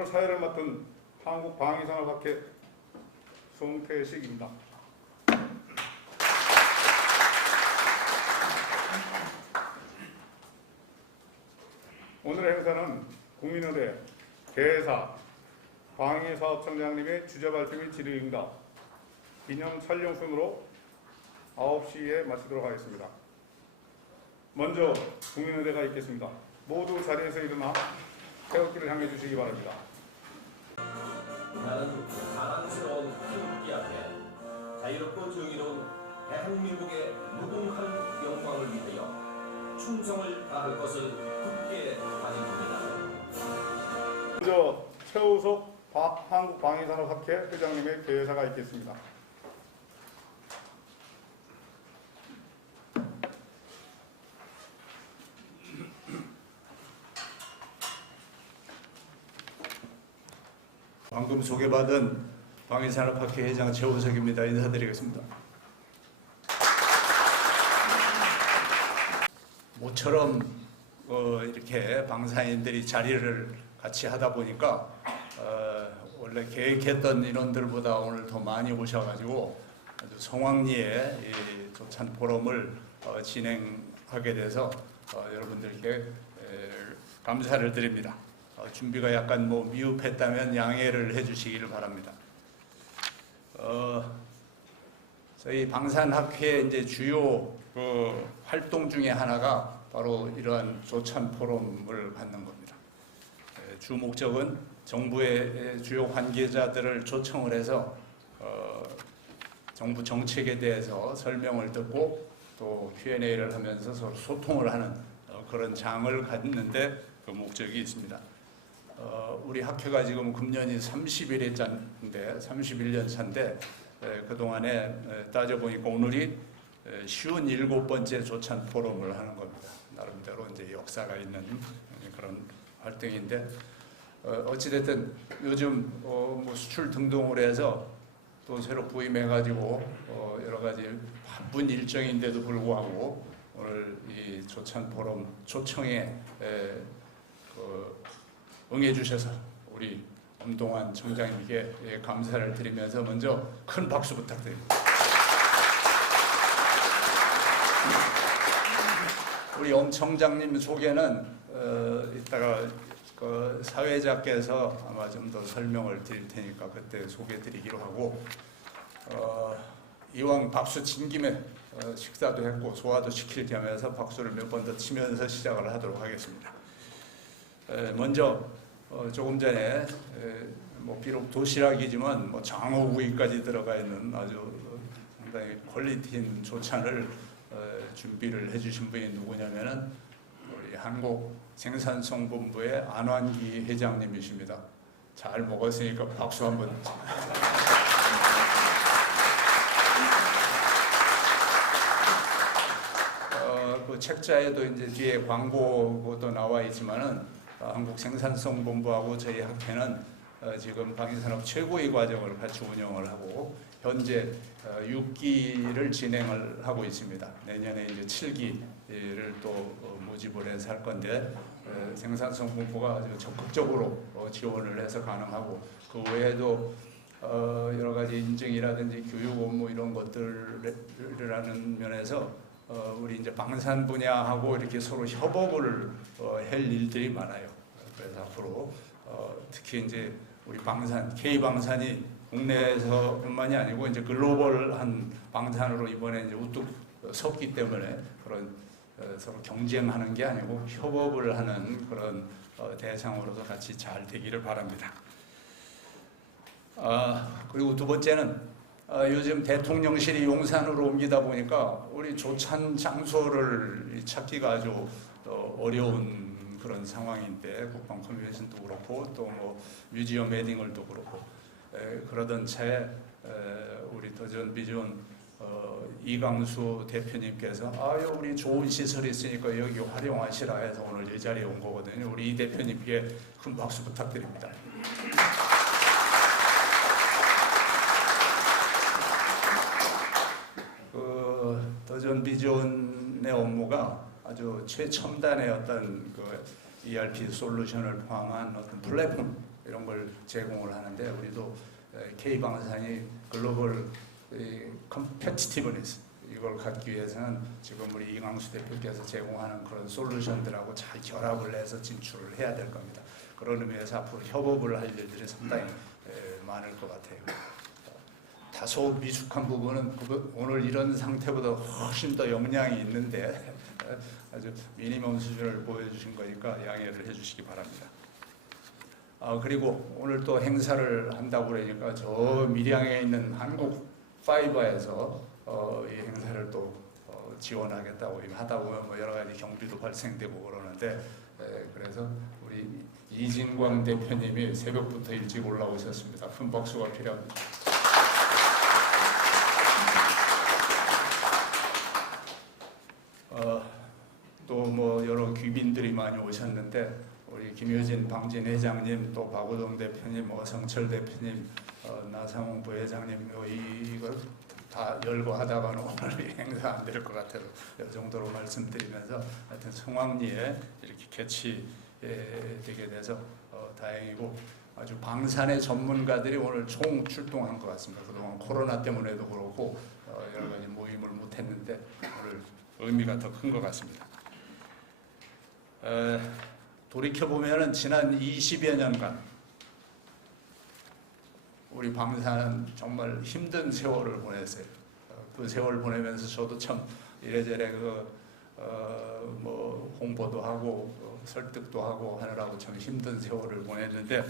오늘 사회를 맡은 한국방위산업학회 송태식입니다. 오늘의 행사는 국민의대 개사 방위사업청장님의 주제 발표 및 질의입니다. 기념 촬영 순으로 9시에 마치도록 하겠습니다. 먼저 국민의대가 있겠습니다. 모두 자리에서 일어나 태극기를 향해 주시기 바랍니다. 나는 사랑스러운 태극기 앞에 자유롭고 정의로운 대한민국의 무궁한 영광을 위하여 충성을 다할 것을 굳게 다짐합니다. 먼저 최우석 한국방위산업학회 회장님의 개사가 있겠습니다. 방금 소개받은 방위산업학회 회장 최우석입니다. 인사드리겠습니다. 모처럼 이렇게 방사인들이 자리를 같이 하다 보니까 원래 계획했던 인원들보다 오늘 더 많이 오셔가지고 아주 성황리에 이 조찬 포럼을 진행하게 돼서 여러분들께 감사를 드립니다. 준비가 약간 미흡했다면 양해를 해주시기를 바랍니다. 저희 방산학회 이제 주요 활동 중에 하나가 바로 이러한 조찬 포럼을 갖는 겁니다. 주 목적은 정부의 주요 관계자들을 초청을 해서 정부 정책에 대해서 설명을 듣고 또 Q&A를 하면서 서로 소통을 하는 그런 장을 갖는데 그 목적이 있습니다. 우리 학회가 지금 금년이 31년 차인데 그동안에 따져보니까 오늘이 57번째 조찬 포럼을 하는 겁니다. 나름대로 이제 역사가 있는 그런 활동인데 어찌됐든 요즘 수출 등등으로 해서 또 새로 부임해가지고 여러 가지 바쁜 일정인데도 불구하고 오늘 이 조찬 포럼 초청에 응해주셔서 우리 엄동환 청장님께 감사를 드리면서 먼저 큰 박수 부탁드립니다. 우리 엄 청장님 소개는 이따가 그 사회자께서 아마 좀 더 설명을 드릴 테니까 그때 소개드리기로 하고 이왕 박수 친 김에 식사도 했고 소화도 시킬 겸해서 박수를 몇 번 더 치면서 시작을 하도록 하겠습니다. 먼저 조금 전에 비록 도시락이지만 장어구이까지 들어가 있는 아주 상당히 퀄리티 있는 조찬을 준비를 해주신 분이 누구냐면은 우리 한국생산성본부의 안환기 회장님이십니다. 잘 먹었으니까 박수 한번. 그 책자에도 이제 뒤에 광고도 나와 있지만은 한국생산성본부하고 저희 학회는 지금 방위산업 최고위 과정을 같이 운영을 하고 현재 6기를 진행을 하고 있습니다. 내년에 이제 7기를 또 모집을 해서 할 건데 생산성본부가 아주 적극적으로 지원을 해서 가능하고 그 외에도 여러 가지 인증이라든지 교육 업무 이런 것들이라는 면에서 우리 이제 방산 분야하고 이렇게 서로 협업을 할 일들이 많아요. 그래서 앞으로 특히 이제 우리 방산, K방산이 국내에서뿐만이 아니고 이제 글로벌한 방산으로 이번에 이제 우뚝 섰기 때문에 그런 서로 경쟁하는 게 아니고 협업을 하는 그런 대상으로서 같이 잘 되기를 바랍니다. 그리고 두 번째는 요즘 대통령실이 용산으로 옮기다 보니까 우리 조찬 장소를 찾기가 아주 어려운 그런 상황인데 국방 컨벤션도 그렇고 또 뮤지엄 웨딩홀도 그렇고 그러던 차에 우리 더전 비전 이강수 대표님께서 우리 좋은 시설이 있으니까 여기 활용하시라 해서 오늘 이 자리에 온 거거든요. 우리 이 대표님께 큰 박수 부탁드립니다. 더전 비전의 업무가 아주 최첨단의 어떤 그 ERP 솔루션을 포함한 어떤 플랫폼 이런 이런 걸 제공을 하는데 우리도 K방산이 글로벌 컴페티티브니스 이걸 갖기 위해서는 지금 우리 이광수 대표께서 제공하는 그런 솔루션들하고 잘 결합을 해서 진출을 해야 될 겁니다. 그런 의미에서 앞으로 협업을 할 일들이 상당히 많을 것 같아요. 다소 미숙한 부분은 오늘 이런 상태보다 훨씬 더 역량이 있는데 아주 미니멈 수준을 보여주신 거니까 양해를 해주시기 바랍니다. 그리고 오늘 또 행사를 한다고 그러니까 저 밀양에 있는 한국 파이버에서 이 행사를 또 지원하겠다고 하다 보면 뭐 여러 가지 경비도 발생되고 그러는데 그래서 우리 이진광 대표님이 새벽부터 일찍 올라오셨습니다. 큰 박수가 필요합니다. 또 뭐 여러 귀빈들이 많이 오셨는데 우리 김효진 방진 회장님, 또 박우동 대표님, 어성철 대표님, 나상홍 부회장님 이거 다 열거하다가는 오늘 행사 안 될 것 같아서 이 정도로 말씀드리면서 하여튼 성황리에 이렇게 개최되게 돼서 다행이고 아주 방산의 전문가들이 오늘 총 출동한 것 같습니다. 그동안 코로나 때문에도 그렇고 여러 가지 모임을 못했는데 오늘 의미가 더 큰 것 같습니다. 돌이켜보면 지난 20여 년간 우리 방산은 정말 힘든 세월을 보냈어요. 그 세월을 보내면서 저도 참 이래저래 뭐 홍보도 하고 설득도 하고 하느라고 참 힘든 세월을 보냈는데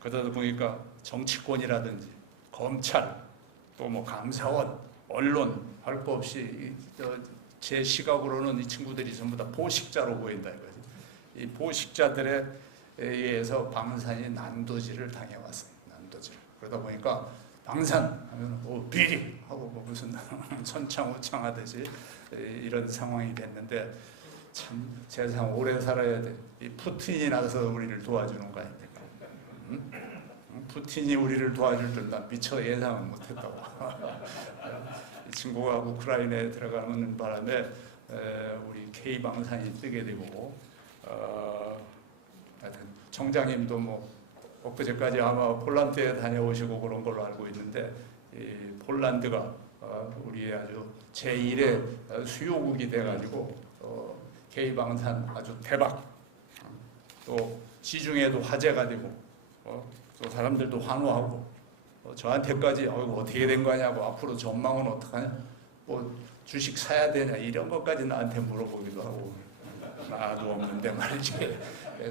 그러다 보니까 정치권이라든지 검찰 또 뭐 감사원 언론 할 거 없이 제 시각으로는 이 친구들이 전부 다 포식자로 보인다 이거지. 이 포식자들에 의해서 방산이 난도질을 당해왔어요. 난도질. 그러다 보니까 방산 하면 비리 하고 뭐 무슨 천창우창하듯이 이런 상황이 됐는데 참 세상 오래 살아야 돼. 이 푸틴이 나서 우리를 도와주는 거 아닙니까? 푸틴이 우리를 도와줄 줄 난 미처 예상은 못했다고. 이 친구가 우크라이나에 들어가는 바람에 우리 K방산이 뜨게 되고 하여튼 청장님도 뭐 엊그제까지 아마 폴란드에 다녀오시고 그런 걸로 알고 있는데 이 폴란드가 우리의 아주 제1의 수요국이 돼가지고 K방산 아주 대박 또 시중에도 화제가 되고 또 사람들도 환호하고 저한테까지 어떻게 된 거냐고 앞으로 전망은 어떡하냐 뭐 주식 사야 되냐 이런 것까지 나한테 물어보기도 하고 나도 없는데 말이지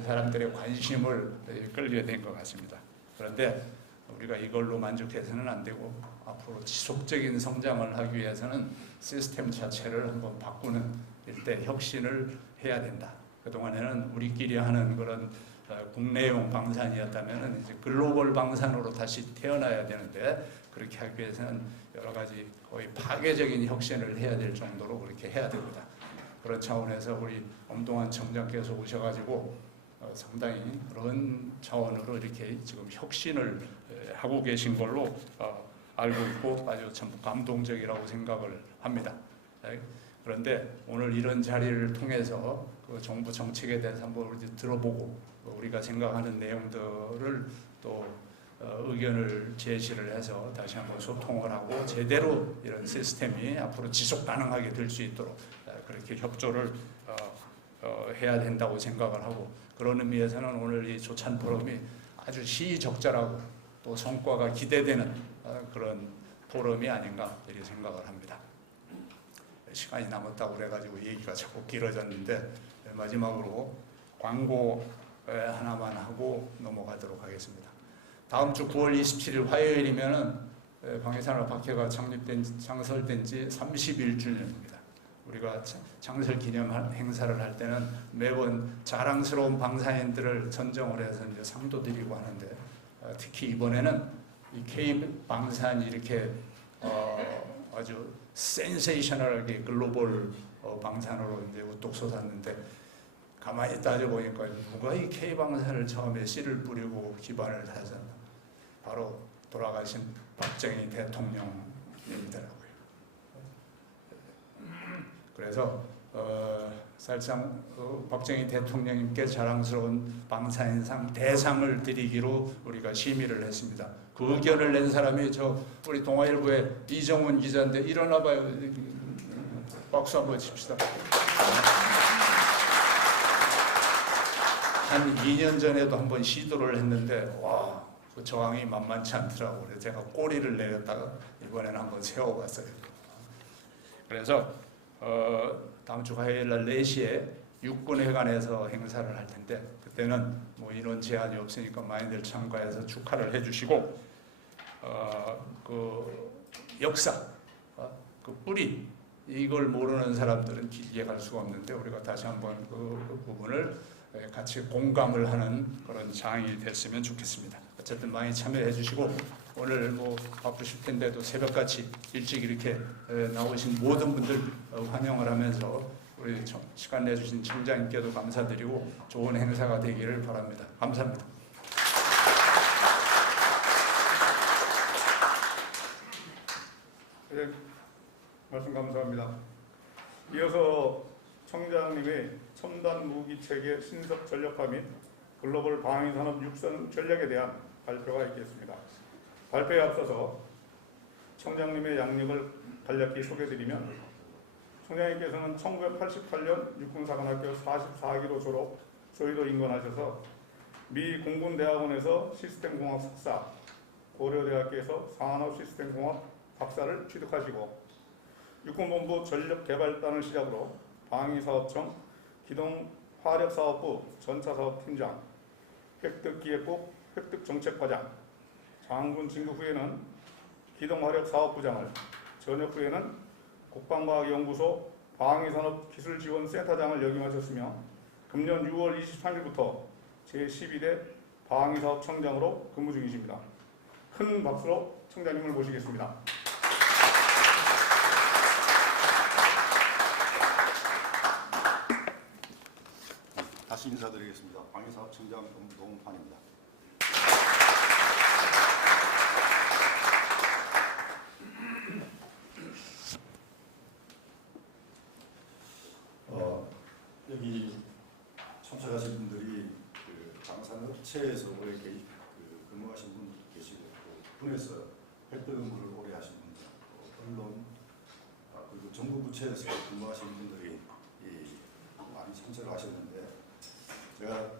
사람들의 관심을 끌게 된 것 같습니다. 그런데 우리가 이걸로 만족해서는 안 되고 앞으로 지속적인 성장을 하기 위해서는 시스템 자체를 한번 바꾸는 일대 혁신을 해야 된다. 그동안에는 우리끼리 하는 그런 국내용 방산이었다면 이제 글로벌 방산으로 다시 태어나야 되는데 그렇게 하기 위해서는 여러 가지 거의 파괴적인 혁신을 해야 될 정도로 그렇게 해야 됩니다. 그런 차원에서 우리 엄동환 청장께서 오셔가지고 상당히 그런 차원으로 이렇게 지금 혁신을 하고 계신 걸로 알고 있고 아주 참 감동적이라고 생각을 합니다. 그런데 오늘 이런 자리를 통해서 그 정부 정책에 대해서 한번 들어보고 우리가 생각하는 내용들을 또 의견을 제시를 해서 다시 한번 소통을 하고 제대로 이런 시스템이 앞으로 지속 가능하게 될 수 있도록 그렇게 협조를 해야 된다고 생각을 하고 그런 의미에서는 오늘 이 조찬 포럼이 아주 시의적절하고 또 성과가 기대되는 그런 포럼이 아닌가 이렇게 생각을 합니다. 시간이 남았다고 그래가지고 얘기가 자꾸 길어졌는데 마지막으로 광고 하나만 하고 넘어가도록 하겠습니다. 다음 주 9월 27일 화요일이면은 방해산업학회가 창설된 지 31주년입니다. 우리가 창설 기념 행사를 할 때는 매번 자랑스러운 방산인들을 선정을 해서 이제 상도 드리고 하는데 특히 이번에는 이 K방산이 이렇게 아주 센세이셔널하게 글로벌 방산으로 이제 우뚝 솟았는데 가만히 따져보니까 누가 이 K방산을 처음에 씨를 뿌리고 기반을 다졌나 바로 돌아가신 박정희 대통령님이더라고요. 그래서 사실상 박정희 대통령님께 자랑스러운 방사인상 대상을 드리기로 우리가 심의를 했습니다. 그 의견을 낸 사람이 우리 동아일보의 이정훈 기자인데 일어나봐요. 박수 한번 칩시다. 한 2년 전에도 한번 시도를 했는데 그 저항이 만만치 않더라고요. 그래서 제가 꼬리를 내렸다가 이번에는 한번 세워봤어요. 그래서 다음 주 화요일 날 4시에 육군회관에서 행사를 할 텐데 그때는 뭐 인원 제한이 없으니까 많이들 참가해서 축하를 해주시고 그 역사, 그 뿌리 이걸 모르는 사람들은 이해할 수가 없는데 우리가 다시 한번 그 부분을 같이 공감을 하는 그런 장이 됐으면 좋겠습니다. 어쨌든 많이 참여해 주시고 오늘 뭐 바쁘실 텐데도 새벽같이 일찍 이렇게 나오신 모든 분들 환영을 하면서 우리 시간 내주신 청장님께도 감사드리고 좋은 행사가 되기를 바랍니다. 감사합니다. 네, 말씀 감사합니다. 이어서 청장님의 첨단 무기 체계 신속 전력화 및 글로벌 방위 산업 육성 전략에 대한 발표가 있겠습니다. 발표에 앞서서 청장님의 양력을 간략히 소개드리면 청장님께서는 1988년 육군사관학교 44기로 졸업, 소위도 인건하셔서 미 공군대학원에서 시스템공학 석사, 고려대학교에서 산업시스템공학 박사를 취득하시고 육군본부 전력개발단을 시작으로 방위사업청 기동화력사업부 전차사업팀장, 획득기획국 획득정책과장, 장군 진급 후에는 기동화력사업부장을, 전역 후에는 국방과학연구소 방위산업기술지원센터장을 역임하셨으며 금년 6월 23일부터 제12대 방위사업청장으로 근무 중이십니다. 큰 박수로 청장님을 모시겠습니다. 다시 인사드리겠습니다. 방위사업청장 동판입니다. 여기 참석하신 분들이 그 방산업체에서 오래 근무하신 분들 계시고 또 군에서 획득 근무를 오래 하신 분들, 또 언론 그리고 정부 부처에서 근무하신 분들이 많이 참석을 하셨는데 제가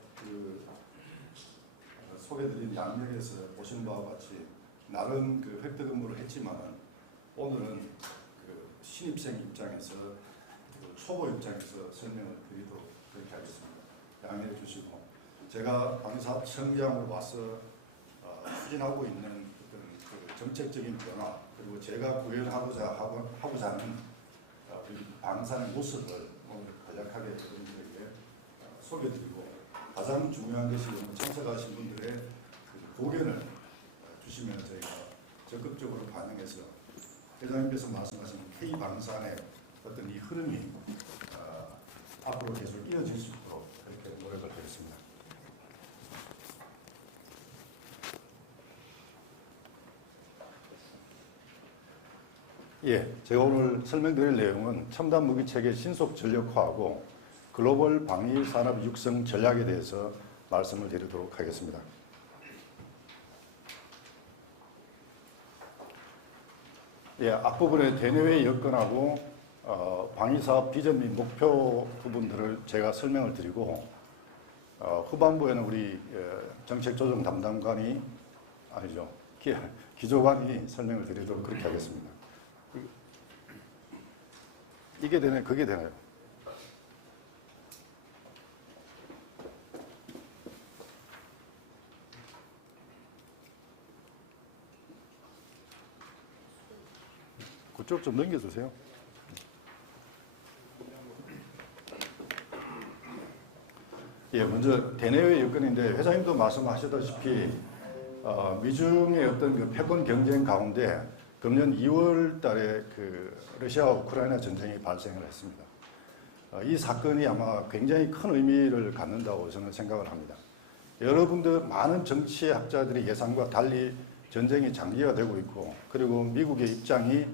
소개드린 양력에서 보신 바와 같이 나름 획득 근무를 했지만은 오늘은 신입생 입장에서 초보 입장에서 설명을 드리도록 그렇게 하겠습니다. 양해해 주시고 제가 방위사업청장으로 와서 추진하고 있는 어떤 정책적인 변화 그리고 제가 구현하고자 하는 우리 방산의 모습을 오늘 간략하게 여러분들에게 소개드리고 가장 중요한 것이 오늘 참석하신 분들의 고견을 주시면 저희가 적극적으로 반영해서 회장님께서 말씀하신 K방산의 어떤 이 흐름이 앞으로 계속 이어질 수 있도록 그렇게 노력을 하겠습니다. 예, 제가 오늘 설명드릴 내용은 첨단 무기 체계 신속 전력화하고 글로벌 방위 산업 육성 전략에 대해서 말씀을 드리도록 하겠습니다. 예, 앞부분에 대내외 여건하고 방위사업 비전 및 목표 부분들을 제가 설명을 드리고 후반부에는 우리 정책조정 담당관이 아니죠 기조관이 설명을 드리도록 그렇게 하겠습니다. 이게 되나요? 그게 되나요? 그쪽 좀 넘겨주세요. 예, 먼저 대내외 여건인데 회장님도 말씀하셨다시피 미중의 어떤 패권 경쟁 가운데 금년 2월 달에 러시아와 우크라이나 전쟁이 발생을 했습니다. 이 사건이 아마 굉장히 큰 의미를 갖는다고 저는 생각을 합니다. 여러분들 많은 정치학자들의 예상과 달리 전쟁이 장기화되고 있고 그리고 미국의 입장이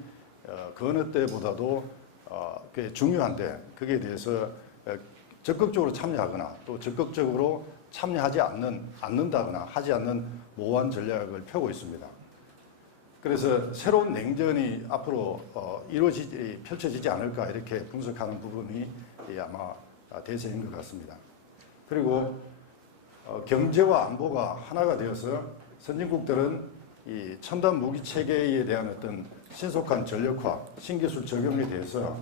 그 어느 때보다도 꽤 중요한데 거기에 대해서 적극적으로 참여하거나 또 적극적으로 참여하지 않는다거나 하지 않는 모호한 전략을 펴고 있습니다. 그래서 새로운 냉전이 앞으로 펼쳐지지 않을까 이렇게 분석하는 부분이 아마 대세인 것 같습니다. 그리고 경제와 안보가 하나가 되어서 선진국들은 이 첨단 무기 체계에 대한 어떤 신속한 전력화, 신기술 적용에 대해서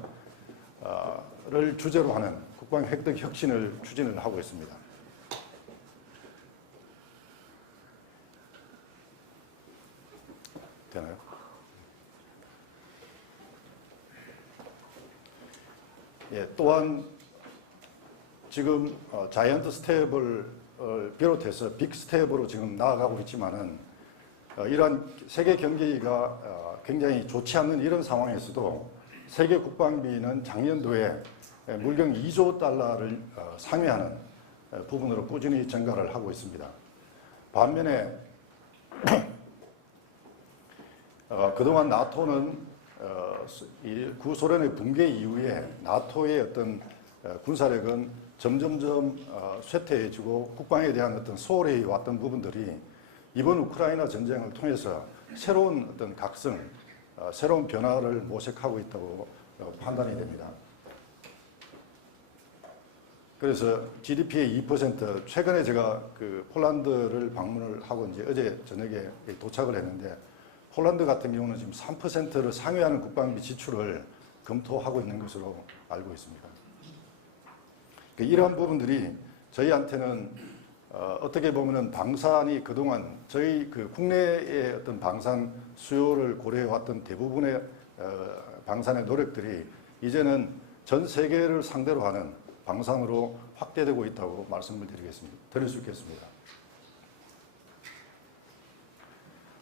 를 주제로 하는 국방 획득 혁신을 추진을 하고 있습니다. 되나요? 예, 또한 지금 자이언트 스텝을 비롯해서 빅 스텝으로 지금 나아가고 있지만은 이러한 세계 경기가 굉장히 좋지 않는 이런 상황에서도 세계 국방비는 작년도에 물경 2조 달러를 상회하는 부분으로 꾸준히 증가를 하고 있습니다. 반면에 그동안 나토는 구소련의 붕괴 이후에 나토의 어떤 군사력은 점점점 쇠퇴해지고 국방에 대한 어떤 소홀해 왔던 부분들이 이번 우크라이나 전쟁을 통해서 새로운 어떤 각성, 새로운 변화를 모색하고 있다고 판단이 됩니다. 그래서 GDP의 2%, 최근에 제가 그 폴란드를 방문을 하고 이제 어제 저녁에 도착을 했는데 폴란드 같은 경우는 지금 3%를 상회하는 국방비 지출을 검토하고 있는 것으로 알고 있습니다. 이러한 부분들이 저희한테는 어떻게 보면은 방산이 그동안 저희 그 국내의 어떤 방산 수요를 고려해왔던 대부분의 방산의 노력들이 이제는 전 세계를 상대로 하는 방산으로 확대되고 있다고 말씀을 드릴 수 있겠습니다.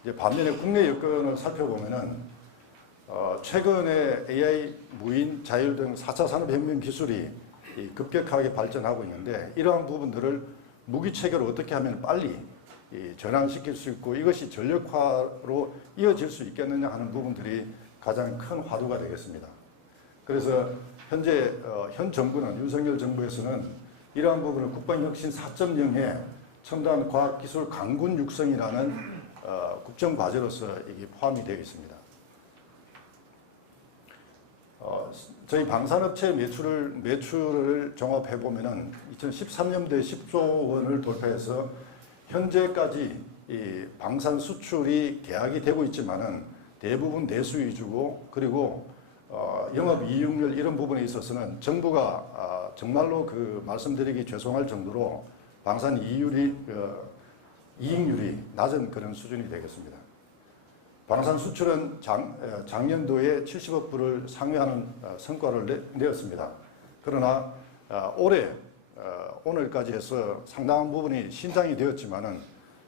이제 반면에 국내 여건을 살펴보면은 최근에 AI, 무인, 자율 등 4차 산업혁명 기술이 급격하게 발전하고 있는데 이러한 부분들을 무기 체계로 어떻게 하면 빨리 전환시킬 수 있고 이것이 전력화로 이어질 수 있겠느냐 하는 부분들이 가장 큰 화두가 되겠습니다. 그래서 현재 현 정부는 윤석열 정부에서는 이러한 부분을 국방혁신 4.0에 첨단 과학기술 강군 육성이라는 국정과제로서 이게 포함이 되어 있습니다. 저희 방산업체 매출을 종합해 보면은 2013년도에 10조 원을 돌파해서 현재까지 이 방산 수출이 계약이 되고 있지만은 대부분 내수 위주고 그리고 영업 이익률 이런 부분에 있어서는 정부가 정말로 그 말씀드리기 죄송할 정도로 방산 이익률이 낮은 그런 수준이 되겠습니다. 방산 수출은 작년도에 70억 불을 상회하는 성과를 내었습니다. 그러나 올해 오늘까지 해서 상당한 부분이 신장이 되었지만은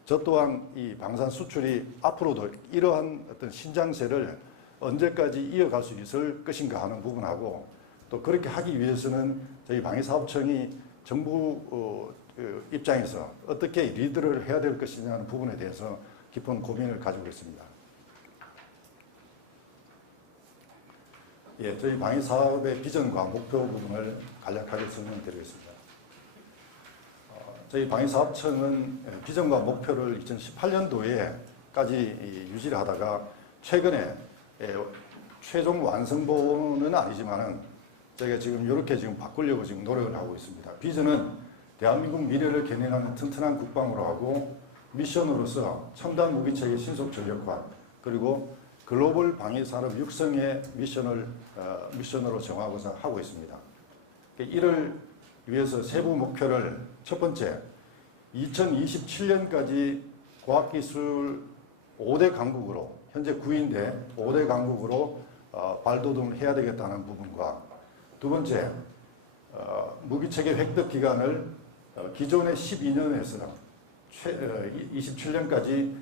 저 또한 이 방산 수출이 앞으로도 이러한 어떤 신장세를 언제까지 이어갈 수 있을 것인가 하는 부분하고 또 그렇게 하기 위해서는 저희 방위사업청이 정부 입장에서 어떻게 리드를 해야 될 것이냐는 부분에 대해서 깊은 고민을 가지고 있습니다. 예, 저희 방위사업의 비전과 목표 부분을 간략하게 설명드리겠습니다. 저희 방위사업청은 비전과 목표를 2018년도에까지 유지를 하다가 최근에 최종 완성본은 아니지만은 저희가 지금 이렇게 지금 바꾸려고 지금 노력을 하고 있습니다. 비전은 대한민국 미래를 견인하는 튼튼한 국방으로 하고 미션으로서 첨단 무기체계 신속 전력화 그리고 글로벌 방위산업 육성의 미션으로 정하고서 하고 있습니다. 이를 위해서 세부 목표를 첫 번째, 2027년까지 과학기술 5대 강국으로 현재 9인데 5대 강국으로 발돋움을 해야 되겠다는 부분과 두 번째, 무기체계 획득 기간을 기존의 12년에서 27년까지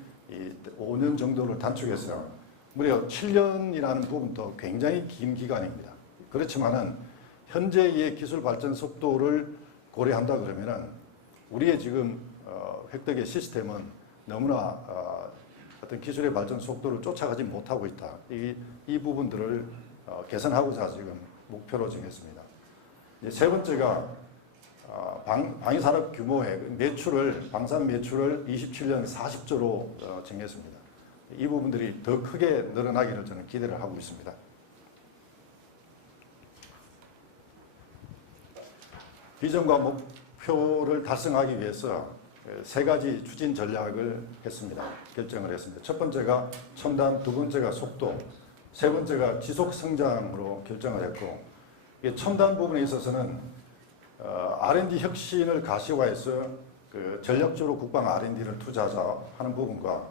5년 정도를 단축해서 무려 7년이라는 부분도 굉장히 긴 기간입니다. 그렇지만은 현재의 기술 발전 속도를 고려한다 그러면은 우리의 지금 획득의 시스템은 너무나 어떤 기술의 발전 속도를 쫓아가지 못하고 있다. 이 부분들을 개선하고자 지금 목표로 정했습니다. 이제 세 번째가 방위산업 규모의 방산 매출을 27년 40조로 정했습니다. 이 부분들이 더 크게 늘어나기를 저는 기대를 하고 있습니다. 비전과 목표를 달성하기 위해서 세 가지 추진 전략을 결정을 했습니다. 첫 번째가 첨단, 두 번째가 속도, 세 번째가 지속 성장으로 결정을 했고, 첨단 부분에 있어서는 R&D 혁신을 가시화해서 전략적으로 국방 R&D를 투자하자 하는 부분과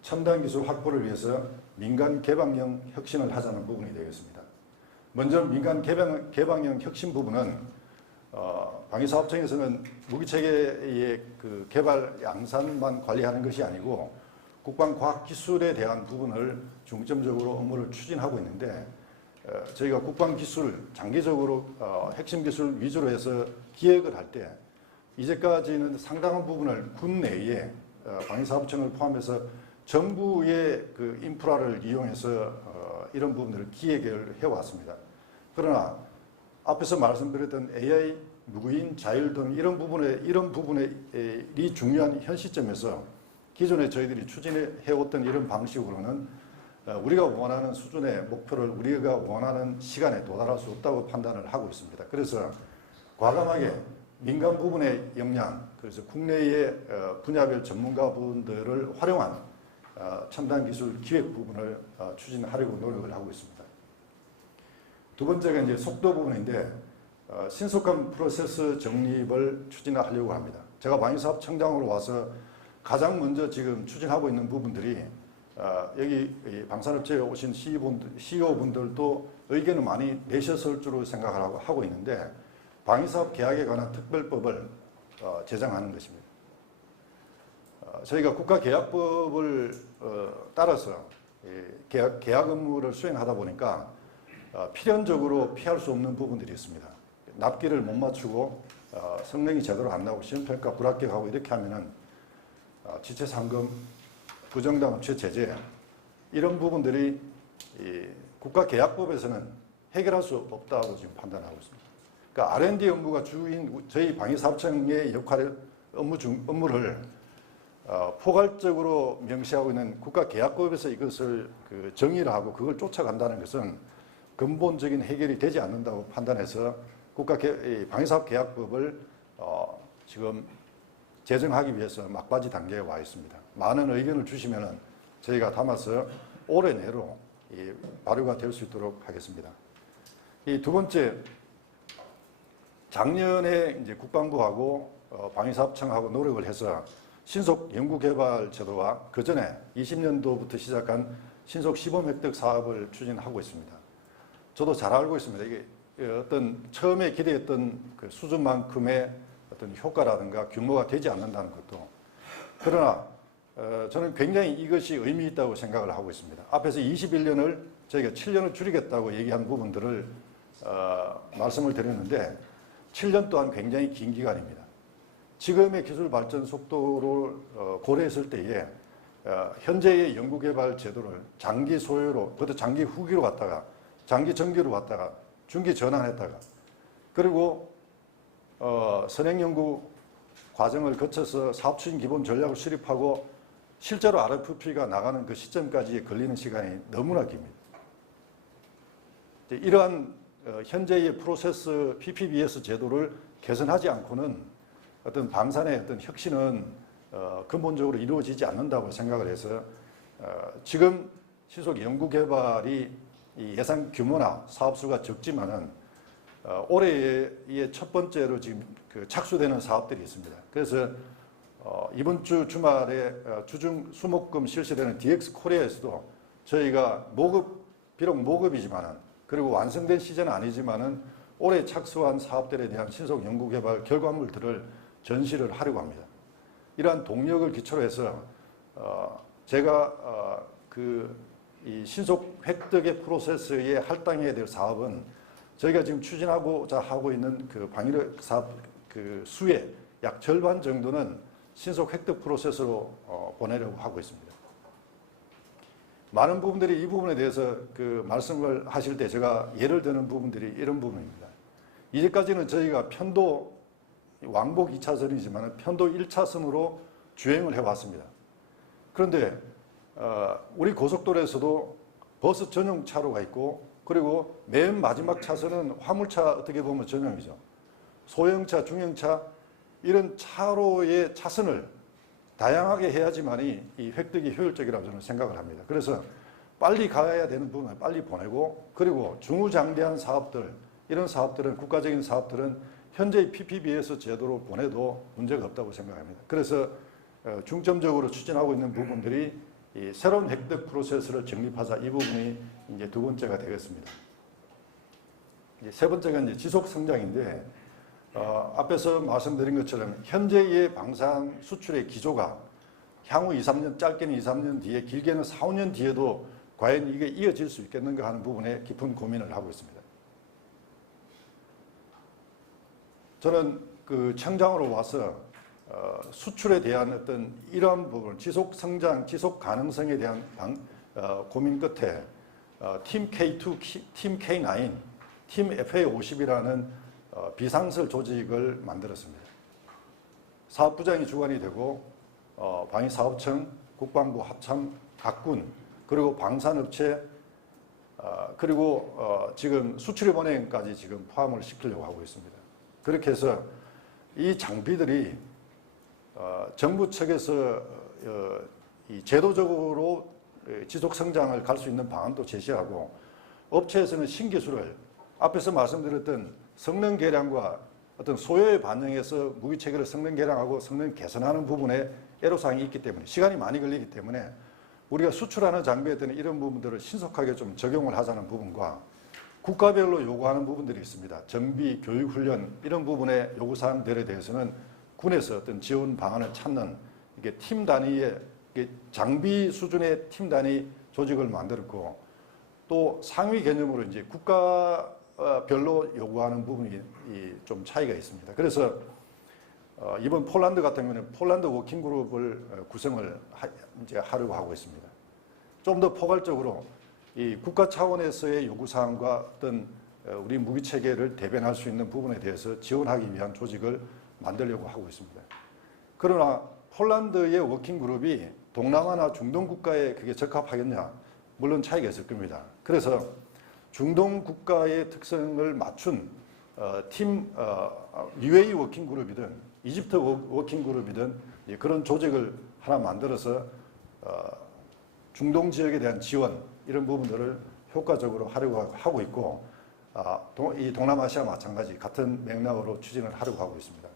첨단 기술 확보를 위해서 민간 개방형 혁신을 하자는 부분이 되겠습니다. 먼저 민간 개방형 혁신 부분은 방위사업청에서는 무기체계의 개발 양산만 관리하는 것이 아니고 국방과학기술에 대한 부분을 중점적으로 업무를 추진하고 있는데, 저희가 국방기술 장기적으로 핵심 기술 위주로 해서 기획을 할 때 이제까지는 상당한 부분을 군 내에 방위사업청을 포함해서 정부의 인프라를 이용해서 이런 부분들을 기획을 해왔습니다. 그러나 앞에서 말씀드렸던 AI, 무인, 자율 등 이런 부분이 중요한 현 시점에서 기존에 저희들이 추진해왔던 이런 방식으로는 우리가 원하는 수준의 목표를 우리가 원하는 시간에 도달할 수 없다고 판단을 하고 있습니다. 그래서 과감하게 민간 부분의 역량, 그래서 국내의 분야별 전문가분들을 활용한 첨단 기술 기획 부분을 추진하려고 노력을 하고 있습니다. 두 번째가 이제 속도 부분인데, 신속한 프로세스 정립을 추진하려고 합니다. 제가 방위사업청장으로 와서 가장 먼저 지금 추진하고 있는 부분들이 여기 방산업체에 오신 CEO분들도 의견을 많이 내셨을 줄로 생각을 하고 있는데, 방위사업 계약에 관한 특별법을 제정하는 것입니다. 저희가 국가계약법을 따라서 계약 업무를 수행하다 보니까 필연적으로 피할 수 없는 부분들이 있습니다. 납기를 못 맞추고 성능이 제대로 안 나오고 시험평가 불합격하고 이렇게 하면은 지체상금, 부정당 업체 제재 이런 부분들이 국가계약법에서는 해결할 수 없다고 지금 판단하고 있습니다. 그러니까 R&D 업무가 주인 저희 방위사업청의 업무를 포괄적으로 명시하고 있는 국가계약법에서 이것을 정의를 하고 그걸 쫓아간다는 것은 근본적인 해결이 되지 않는다고 판단해서 방위사업계약법을 지금 제정하기 위해서 막바지 단계에 와 있습니다. 많은 의견을 주시면 저희가 담아서 올해 내로 발효가 될 수 있도록 하겠습니다. 이 두 번째, 작년에 이제 국방부하고 방위사업청하고 노력을 해서 신속 연구개발 제도와 그 전에 20년도부터 시작한 신속 시범 획득 사업을 추진하고 있습니다. 저도 잘 알고 있습니다. 이게 어떤 처음에 기대했던 그 수준만큼의 어떤 효과라든가 규모가 되지 않는다는 것도. 그러나 저는 굉장히 이것이 의미 있다고 생각을 하고 있습니다. 앞에서 21년을 저희가 7년을 줄이겠다고 얘기한 부분들을 말씀을 드렸는데 7년 또한 굉장히 긴 기간입니다. 지금의 기술 발전 속도를 고려했을 때에 현재의 연구개발 제도를 장기 소요로, 그것도 장기 후기로 갔다가 장기 정기로 갔다가 중기 전환했다가 그리고 선행연구 과정을 거쳐서 사업추진 기본 전략을 수립하고 실제로 RFP가 나가는 그 시점까지 걸리는 시간이 너무나 깁니다. 이러한 현재의 프로세스 PPBS 제도를 개선하지 않고는 어떤 방산의 어떤 혁신은 근본적으로 이루어지지 않는다고 생각을 해서 지금 신속 연구개발이 예산 규모나 사업수가 적지만은 올해의 첫 번째로 지금 착수되는 사업들이 있습니다. 그래서 이번 주 주말에 주중 수목금 실시되는 DX 코리아에서도 저희가 비록 모급이지만은 그리고 완성된 시즌은 아니지만은 올해 착수한 사업들에 대한 신속 연구개발 결과물들을 전시를 하려고 합니다. 이러한 동력을 기초로 해서 제가 이 신속 획득의 프로세스에 할당해야 될 사업은 저희가 지금 추진하고자 하고 있는 그 방위력 사업 수의 약 절반 정도는 신속 획득 프로세스로 보내려고 하고 있습니다. 많은 부분들이 이 부분에 대해서 그 말씀을 하실 때 제가 예를 드는 부분들이 이런 부분입니다. 이제까지는 저희가 편도 왕복 2차선이지만 편도 1차선으로 주행을 해왔습니다. 그런데 우리 고속도로에서도 버스 전용 차로가 있고 그리고 맨 마지막 차선은 화물차 어떻게 보면 전용이죠. 소형차, 중형차 이런 차로의 차선을 다양하게 해야지만이 이 획득이 효율적이라고 저는 생각을 합니다. 그래서 빨리 가야 되는 부분은 빨리 보내고 그리고 중후장대한 사업들 이런 사업들은 국가적인 사업들은 현재의 PPB에서 제도로 보내도 문제가 없다고 생각합니다. 그래서 중점적으로 추진하고 있는 부분들이 이 새로운 획득 프로세스를 정립하자 이 부분이 이제 두 번째가 되겠습니다. 이제 세 번째가 이제 지속 성장인데 앞에서 말씀드린 것처럼 현재의 방산 수출의 기조가 향후 2, 3년 짧게는 2, 3년 뒤에 길게는 4, 5년 뒤에도 과연 이게 이어질 수 있겠는가 하는 부분에 깊은 고민을 하고 있습니다. 저는 그 청장으로 와서 수출에 대한 어떤 이러한 부분, 지속 성장, 지속 가능성에 대한 고민 끝에 팀 K2, 팀 K9, 팀 FA50이라는 비상설 조직을 만들었습니다. 사업부장이 주관이 되고 방위사업청, 국방부 합참, 각군, 그리고 방산업체, 그리고 지금 수출입은행까지 지금 포함을 시키려고 하고 있습니다. 그렇게 해서 이 장비들이 정부 측에서 이 제도적으로 지속 성장을 갈 수 있는 방안도 제시하고 업체에서는 신기술을 앞에서 말씀드렸던 성능 개량과 어떤 소요에 반영해서 무기 체계를 성능 개량하고 성능 개선하는 부분에 애로사항이 있기 때문에 시간이 많이 걸리기 때문에 우리가 수출하는 장비에 대한 이런 부분들을 신속하게 좀 적용을 하자는 부분과 국가별로 요구하는 부분들이 있습니다. 정비, 교육, 훈련 이런 부분의 요구사항들에 대해서는 군에서 어떤 지원 방안을 찾는 이게 팀 단위의 장비 수준의 팀 단위 조직을 만들었고 또 상위 개념으로 이제 국가별로 요구하는 부분이 좀 차이가 있습니다. 그래서 이번 폴란드 같은 경우는 폴란드 워킹그룹을 구성을 이제 하려고 하고 있습니다. 좀 더 포괄적으로 이 국가 차원에서의 요구사항과 어떤 우리 무기 체계를 대변할 수 있는 부분에 대해서 지원하기 위한 조직을 만들려고 하고 있습니다. 그러나 폴란드의 워킹그룹이 동남아나 중동 국가에 그게 적합하겠냐? 물론 차이가 있을 겁니다. 그래서 중동 국가의 특성을 맞춘 팀 UAE 워킹그룹이든 이집트 워킹그룹이든 그런 조직을 하나 만들어서 중동 지역에 대한 지원 이런 부분들을 효과적으로 하려고 하고 있고 이 동남아시아 마찬가지 같은 맥락으로 추진을 하려고 하고 있습니다.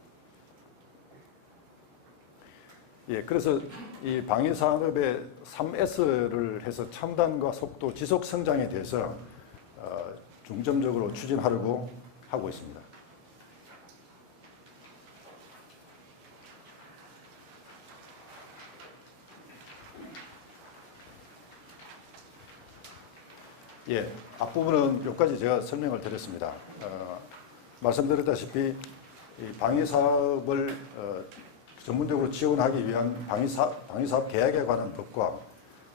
예, 그래서 이 방위산업의 3S를 해서 첨단과 속도, 지속 성장에 대해서 중점적으로 추진하려고 하고 있습니다. 예, 앞부분은 여기까지 제가 설명을 드렸습니다. 말씀드렸다시피 이 방위사업을 전문적으로 지원하기 위한 방위사업 계약에 관한 법과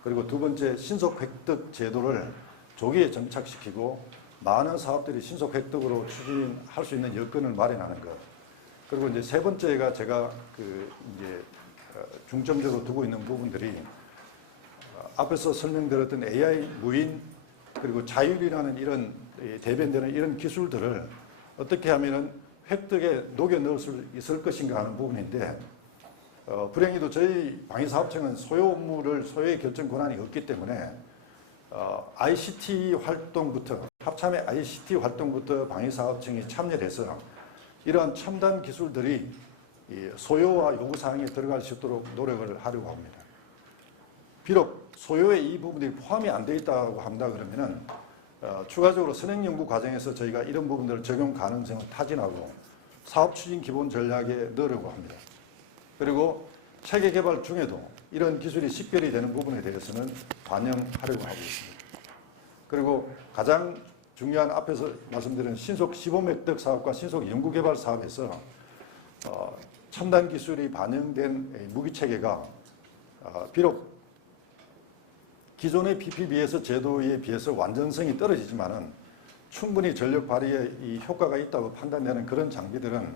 그리고 두 번째 신속 획득 제도를 조기에 정착시키고 많은 사업들이 신속 획득으로 추진할 수 있는 여건을 마련하는 것. 그리고 이제 세 번째가 제가 이제 중점적으로 두고 있는 부분들이 앞에서 설명드렸던 AI 무인 그리고 자율이라는 이런 대변되는 이런 기술들을 어떻게 하면은 획득에 녹여 넣을 수 있을 것인가 하는 부분인데 불행히도 저희 방위사업청은 소요 업무를 소요의 결정 권한이 없기 때문에 ICT 활동부터 합참의 ICT 활동부터 방위사업청이 참여를 해서 이러한 첨단 기술들이 소요와 요구사항에 들어갈 수 있도록 노력을 하려고 합니다. 비록 소요에 이 부분들이 포함이 안 돼 있다고 한다 그러면은 추가적으로 선행연구 과정에서 저희가 이런 부분들을 적용 가능성을 타진하고 사업 추진 기본 전략에 넣으려고 합니다. 그리고 체계 개발 중에도 이런 기술이 식별이 되는 부분에 대해서는 반영하려고 하고 있습니다. 그리고 가장 중요한 앞에서 말씀드린 신속 시범획득 사업과 신속 연구개발 사업에서 첨단 기술이 반영된 무기 체계가 비록 기존의 PPB에서 제도에 비해서 완전성이 떨어지지만은 충분히 전력 발휘에 이 효과가 있다고 판단되는 그런 장비들은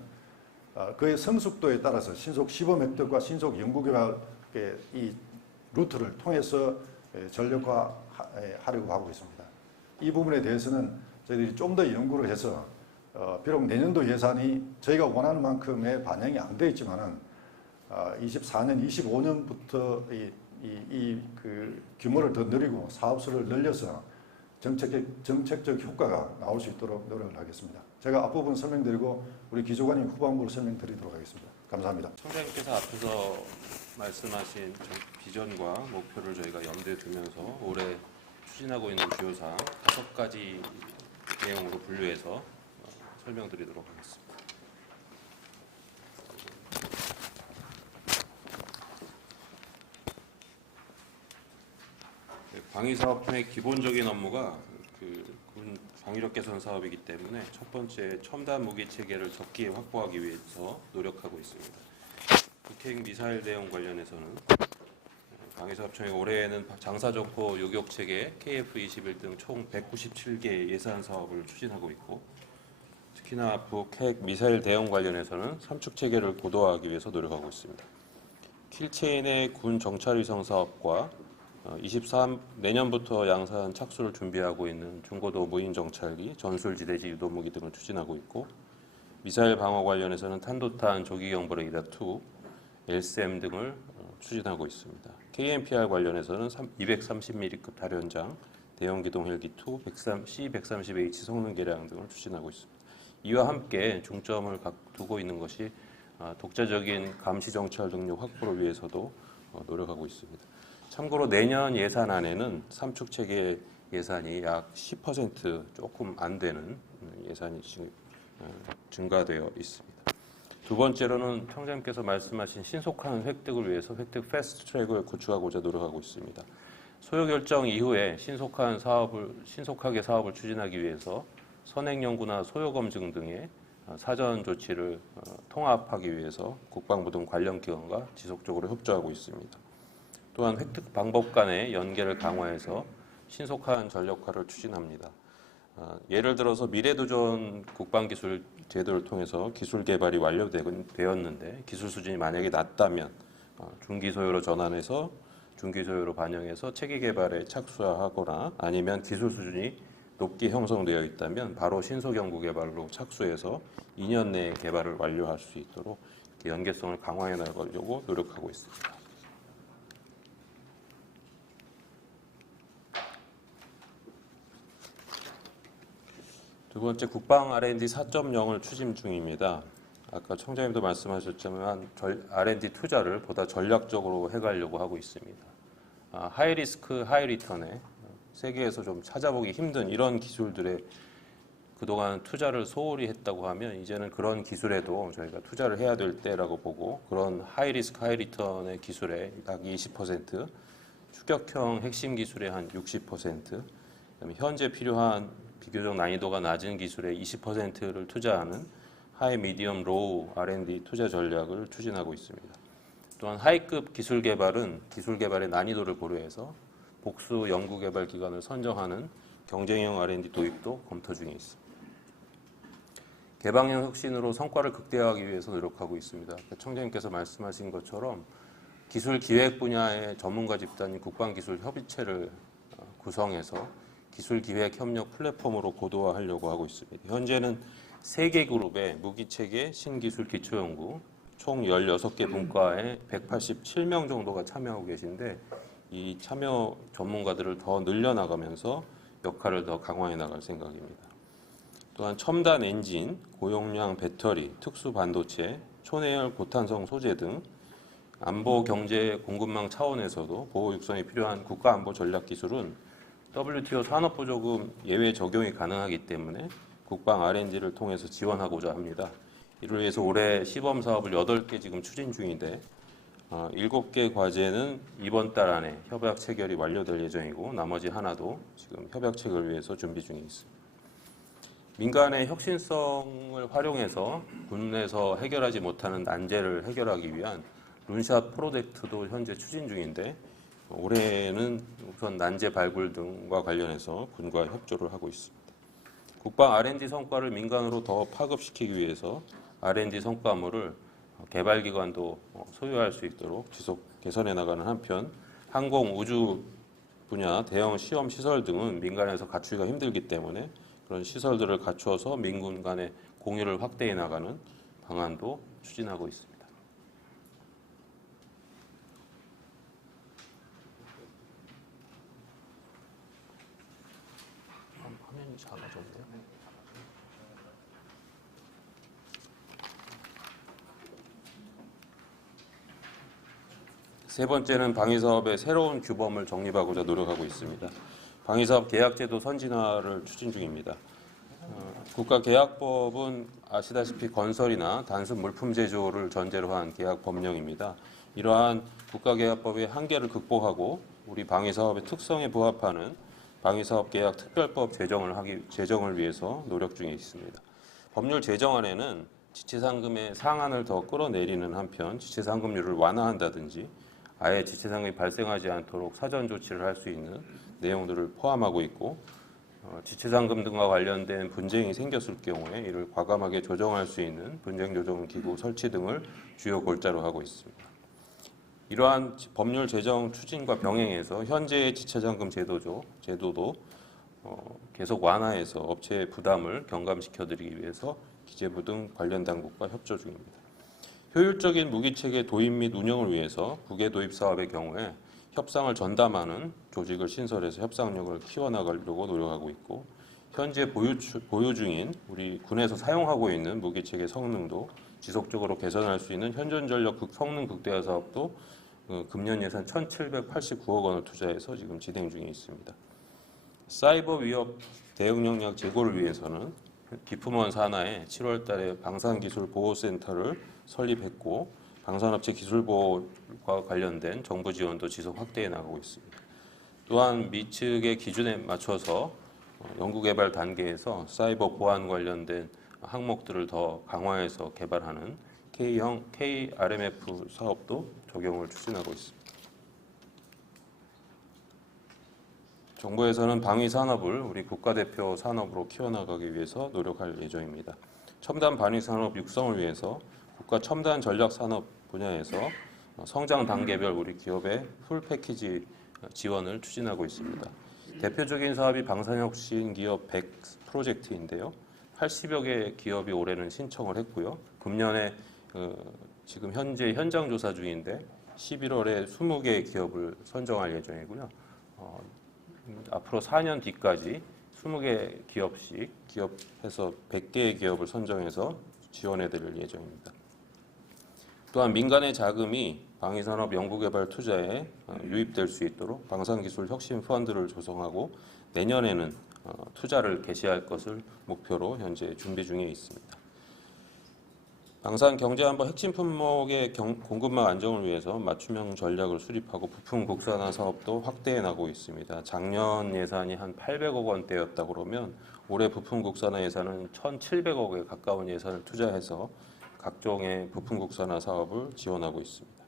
그의 성숙도에 따라서 신속 시범 획득과 신속 연구개발의 이 루트를 통해서 전력화하려고 하고 있습니다. 이 부분에 대해서는 저희들이 좀 더 연구를 해서 비록 내년도 예산이 저희가 원하는 만큼의 반영이 안 되어 있지만은 24년, 25년부터 그 규모를 더 늘리고 사업수를 늘려서 정책적 효과가 나올 수 있도록 노력을 하겠습니다. 제가 앞부분 설명드리고 우리 기조관님 후반부를 설명드리도록 하겠습니다. 감사합니다. 청장님께서 앞에서 말씀하신 비전과 목표를 저희가 염두에 두면서 올해 추진하고 있는 주요 사항 5가지 내용으로 분류해서 설명드리도록 하겠습니다. 방위사업청의 기본적인 업무가 군 방위력 개선 사업이기 때문에 첫 번째 첨단 무기 체계를 적기에 확보하기 위해서 노력하고 있습니다. 북핵 미사일 대응 관련해서는 방위사업청이 올해에는 장사정포 요격 체계 KF-21 등 총 197개 예산 사업을 추진하고 있고, 특히나 북핵 미사일 대응 관련해서는 삼축 체계를 고도화하기 위해서 노력하고 있습니다. 킬체인의 군 정찰위성 사업과 내년부터 양산 착수를 준비하고 있는 중고도 무인 정찰기, 전술지대지 유도무기 등을 추진하고 있고, 미사일 방어 관련해서는 탄도탄 조기경보 레이더2, LSM 등을 추진하고 있습니다. KMPR 관련해서는 230mm급 다련장, 대형기동 헬기2, C-130H 성능 개량 등을 추진하고 있습니다. 이와 함께 중점을 두고 있는 것이 독자적인 감시 정찰 능력 확보를 위해서도 노력하고 있습니다. 참고로 내년 예산안에는 삼축 체계 예산이 약 10% 조금 안 되는 예산이 증가되어 있습니다. 두 번째로는 청장님께서 말씀하신 신속한 획득을 위해서 획득 패스트 트랙을 구축하고자 노력하고 있습니다. 소요 결정 이후에 신속하게 사업을 추진하기 위해서 선행 연구나 소요 검증 등의 사전 조치를 통합하기 위해서 국방부 등 관련 기관과 지속적으로 협조하고 있습니다. 또한 획득 방법 간의 연계를 강화해서 신속한 전력화를 추진합니다. 예를 들어서 미래도전 국방기술 제도를 통해서 기술 개발이 완료되었는데 기술 수준이 만약에 낮다면 중기 소요로 전환해서 중기 소요로 반영해서 체계 개발에 착수하거나 아니면 기술 수준이 높게 형성되어 있다면 바로 신속 연구 개발로 착수해서 2년 내에 개발을 완료할 수 있도록 연계성을 강화해 나가려고 노력하고 있습니다. 두 번째, 국방 R&D 4.0을 추진 중입니다. 아까 청장님도 말씀하셨지만 R&D 투자를 보다 전략적으로 해가려고 하고 있습니다. 하이리스크, 하이리턴에 세계에서 좀 찾아보기 힘든 이런 기술들에 그동안 투자를 소홀히 했다고 하면 이제는 그런 기술에도 저희가 투자를 해야 될 때라고 보고, 그런 하이리스크, 하이리턴의 기술에 약 20%, 추격형 핵심 기술의 한 60%, 그다음에 현재 필요한 비교적 난이도가 낮은 기술의 20%를 투자하는 하이, 미디엄, 로우 R&D 투자 전략을 추진하고 있습니다. 또한 하이급 기술 개발은 기술 개발의 난이도를 고려해서 복수 연구개발 기관을 선정하는 경쟁형 R&D 도입도 검토 중에 있습니다. 개방형 혁신으로 성과를 극대화하기 위해서 노력하고 있습니다. 청장님께서 말씀하신 것처럼 기술 기획 분야의 전문가 집단인 국방기술협의체를 구성해서 기술 기획 협력 플랫폼으로 고도화하려고 하고 있습니다. 현재는 3개 그룹의 무기체계 신기술 기초연구 총 16개 분과에 187명 정도가 참여하고 계신데, 이 참여 전문가들을 더 늘려나가면서 역할을 더 강화해 나갈 생각입니다. 또한 첨단 엔진, 고용량 배터리, 특수 반도체, 초내열 고탄성 소재 등 안보 경제 공급망 차원에서도 보호 육성이 필요한 국가 안보 전략 기술은 WTO 산업보조금 예외 적용이 가능하기 때문에 국방 R&D를 통해서 지원하고자 합니다. 이를 위해서 올해 시범 사업을 8개 지금 추진 중인데 7개 과제는 이번 달 안에 협약 체결이 완료될 예정이고, 나머지 하나도 지금 협약 체결을 위해서 준비 중에 있습니다. 민간의 혁신성을 활용해서 군에서 해결하지 못하는 난제를 해결하기 위한 룬샷 프로젝트도 현재 추진 중인데, 올해는 우선 난제 발굴 등과 관련해서 군과 협조를 하고 있습니다. 국방 R&D 성과를 민간으로 더 파급시키기 위해서 R&D 성과물을 개발기관도 소유할 수 있도록 지속 개선해 나가는 한편 항공, 우주 분야 대형 시험 시설 등은 민간에서 갖추기가 힘들기 때문에 그런 시설들을 갖추어서 민군 간의 공유를 확대해 나가는 방안도 추진하고 있습니다. 화면이 작아졌네요. 세 번째는 방위사업의 새로운 규범을 정립하고자 노력하고 있습니다. 방위사업 계약제도 선진화를 추진 중입니다. 국가계약법은 아시다시피 건설이나 단순 물품 제조를 전제로 한 계약 법령입니다. 이러한 국가계약법의 한계를 극복하고 우리 방위사업의 특성에 부합하는 방위사업계약 특별법 제정을 위해서 노력 중에 있습니다. 법률 제정안에는 지체상금의 상한을 더 끌어내리는 한편 지체상금률을 완화한다든지 아예 지체상금이 발생하지 않도록 사전 조치를 할 수 있는 내용들을 포함하고 있고 지체상금 등과 관련된 분쟁이 생겼을 경우에 이를 과감하게 조정할 수 있는 분쟁조정기구 설치 등을 주요 골자로 하고 있습니다. 이러한 법률 제정 추진과 병행해서 현재의 지체상금 제도도 계속 완화해서 업체의 부담을 경감시켜드리기 위해서 기재부 등 관련 당국과 협조 중입니다. 효율적인 무기체계 도입 및 운영을 위해서 국외 도입 사업의 경우에 협상을 전담하는 조직을 신설해서 협상력을 키워나가려고 노력하고 있고 현재 보유 중인 우리 군에서 사용하고 있는 무기체계 성능도 지속적으로 개선할 수 있는 현존전력 성능 극대화 사업도 금년 예산 1,789억 원을 투자해서 지금 진행 중에 있습니다. 사이버 위협 대응 역량 제고를 위해서는 기품원 산하에 7월 달에 방산기술보호센터를 설립했고 방산업체 기술보호과 관련된 정부 지원도 지속 확대해 나가고 있습니다. 또한 미 측의 기준에 맞춰서 연구개발 단계에서 사이버 보안 관련된 항목들을 더 강화해서 개발하는 K형 KRMF 사업도 적용을 추진하고 있습니다. 정부에서는 방위 산업을 우리 국가대표 산업으로 키워나가기 위해서 노력할 예정입니다. 첨단 방위 산업 육성을 위해서 국가 첨단 전략 산업 분야에서 성장 단계별 우리 기업의 풀 패키지 지원을 추진하고 있습니다. 대표적인 사업이 방산혁신 기업 100 프로젝트인데요. 80여 개 기업이 올해는 신청을 했고요. 금년에 지금 현재 현장 조사 중인데 11월에 20개 기업을 선정할 예정이고요. 앞으로 4년 뒤까지 20개 기업씩 기업해서 100개의 기업을 선정해서 지원해 드릴 예정입니다. 또한 민간의 자금이 방위산업 연구개발 투자에 유입될 수 있도록 방산기술 혁신 펀드를 조성하고 내년에는 투자를 개시할 것을 목표로 현재 준비 중에 있습니다. 방산 경제안보 핵심 품목의 공급망 안정을 위해서 맞춤형 전략을 수립하고 부품 국산화 사업도 확대해 나가고 있습니다. 작년 예산이 한 800억 원대였다 그러면 올해 부품 국산화 예산은 1,700억에 가까운 예산을 투자해서 각종의 부품 국산화 사업을 지원하고 있습니다.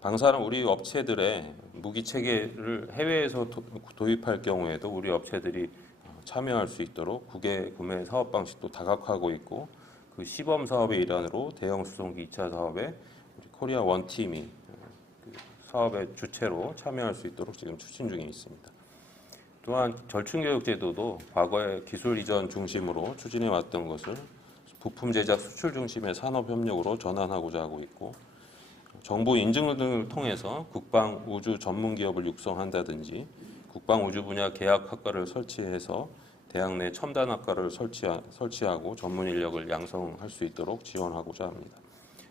방산은 우리 업체들의 무기 체계를 해외에서 도입할 경우에도 우리 업체들이 참여할 수 있도록 국외 구매 사업 방식도 다각화하고 있고 그 시범 사업의 일환으로 대형 수송기 2차 사업에 우리 코리아 원팀이 그 사업의 주체로 참여할 수 있도록 지금 추진 중에 있습니다. 또한 절충교육제도도 과거에 기술 이전 중심으로 추진해 왔던 것을 부품 제작 수출 중심의 산업 협력으로 전환하고자 하고 있고 정부 인증 등을 통해서 국방 우주 전문 기업을 육성한다든지 국방 우주 분야 계약학과를 설치해서 대학 내 첨단학과를 설치하고 전문 인력을 양성할 수 있도록 지원하고자 합니다.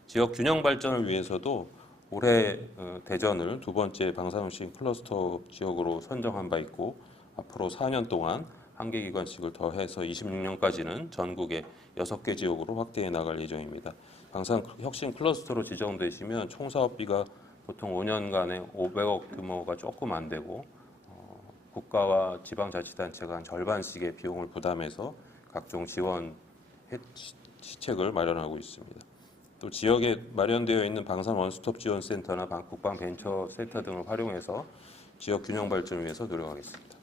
지역 균형 발전을 위해서도 올해 대전을 두 번째 방산혁신 클러스터 지역으로 선정한 바 있고 앞으로 4년 동안 한 개 기관씩을 더해서 26년까지는 전국의 6개 지역으로 확대해 나갈 예정입니다. 방산혁신 클러스터로 지정되시면 총 사업비가 보통 5년간에 500억 규모가 조금 안 되고 국가와 지방자치단체가 한 절반씩의 비용을 부담해서 각종 지원 시책을 마련하고 있습니다. 또 지역에 마련되어 있는 방산 원스톱 지원 센터나 국방 벤처 센터 등을 활용해서 지역 균형 발전을 위해서 노력하겠습니다.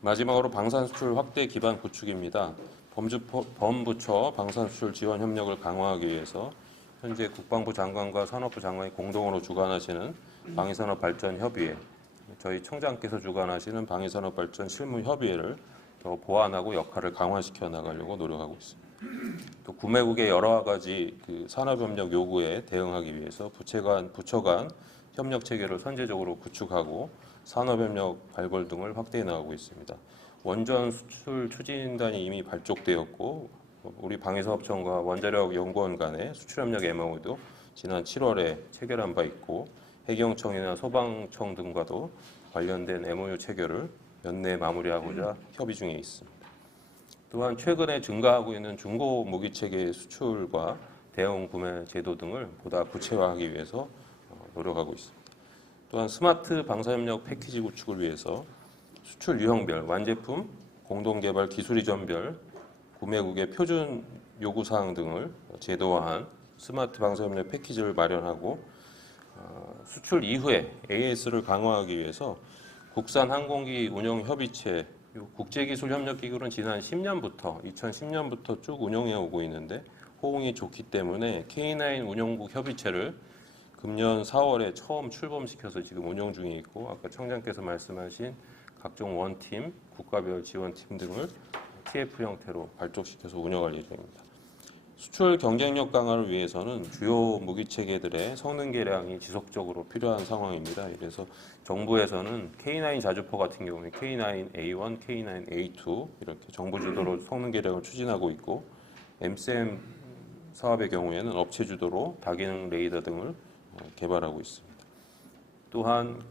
마지막으로 방산 수출 확대 기반 구축입니다. 범부처 방산 수출 지원 협력을 강화하기 위해서 현재 국방부 장관과 산업부 장관이 공동으로 주관하시는 방위산업발전협의회, 저희 청장께서 주관하시는 방위산업발전 실무협의회를 더 보완하고 역할을 강화시켜 나가려고 노력하고 있습니다. 또 구매국의 여러 가지 산업협력 요구에 대응하기 위해서 부처 간 협력 체계를 선제적으로 구축하고 산업협력 발굴 등을 확대해 나가고 있습니다. 원전 수출 추진단이 이미 발족되었고 우리 방위사업청과 원자력연구원 간의 수출협력 MOU도 지난 7월에 체결한 바 있고 해경청이나 소방청 등과도 관련된 MOU 체결을 연내 마무리하고자 협의 중에 있습니다. 또한 최근에 증가하고 있는 중고 무기체계 수출과 대응 구매 제도 등을 보다 구체화하기 위해서 노력하고 있습니다. 또한 스마트 방산협력 패키지 구축을 위해서 수출 유형별, 완제품, 공동개발 기술 이전별, 구매국의 표준 요구사항 등을 제도화한 스마트 방산협력 패키지를 마련하고 수출 이후에 AS를 강화하기 위해서 국산 항공기 운영협의체, 국제기술협력기구는 지난 2010년부터 쭉 운영해 오고 있는데 호응이 좋기 때문에 K9 운영국 협의체를 금년 4월에 처음 출범시켜서 지금 운영 중에 있고 아까 청장께서 말씀하신 각종 원팀, 국가별 지원팀 등을 TF 형태로 발족시켜서 운영할 예정입니다. 수출 경쟁력 강화를 위해서는 주요 무기체계들의 성능 개량이 지속적으로 필요한 상황입니다. 그래서 정부에서는 K9 자주포 같은 경우에 K9A1, K9A2 이렇게 정부 주도로 성능 개량을 추진하고 있고 MCM 사업의 경우에는 업체 주도로 다기능 레이더 등을 개발하고 있습니다. 또한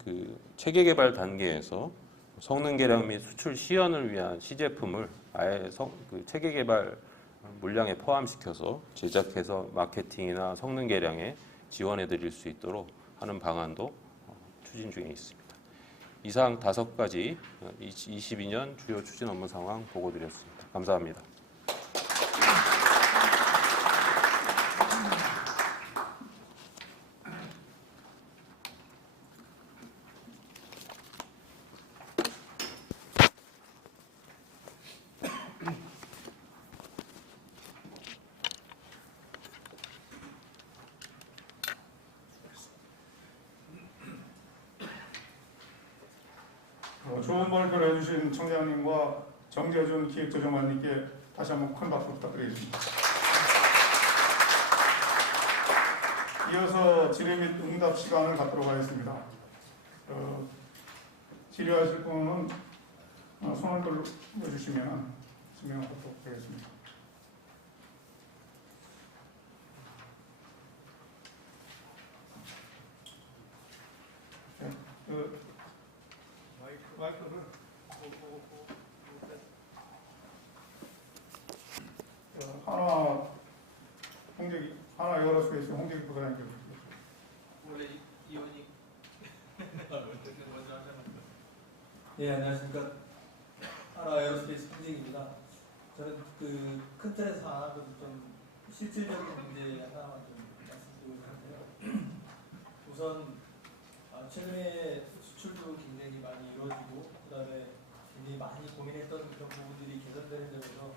체계 개발 단계에서 성능 개량 및 수출 시연을 위한 시제품을 아예 체계 개발 물량에 포함시켜서 제작해서 마케팅이나 성능 개량에 지원해 드릴 수 있도록 하는 방안도 추진 중에 있습니다. 이상 5가지 22년 주요 추진 업무 상황 보고 드렸습니다. 감사합니다. 좋은 발표를 해주신 청장님과 정재준 기획조정관님께 다시 한번 큰 박수 부탁드리겠습니다. 이어서 질의 및 응답 시간을 갖도록 하겠습니다. 질의하실 분은 손을 들어주시면 진행하도록 하겠습니다. 마이크를 하나 열어주겠습니다. 홍재기 부사장님께. 원래 이원이 먼저 하잖아요. 네, 안녕하십니까. 하나 에어스페이스 홍재기입니다. 저는 큰 틀에서 하나 좀 실질적인 문제 하나만 좀 말씀드리고 싶은데요. 우선 최근에 수출도 굉장히 많이 이루어지고 그다음에 굉장히 많이 고민했던 그런 부분들이 개선되는 점에서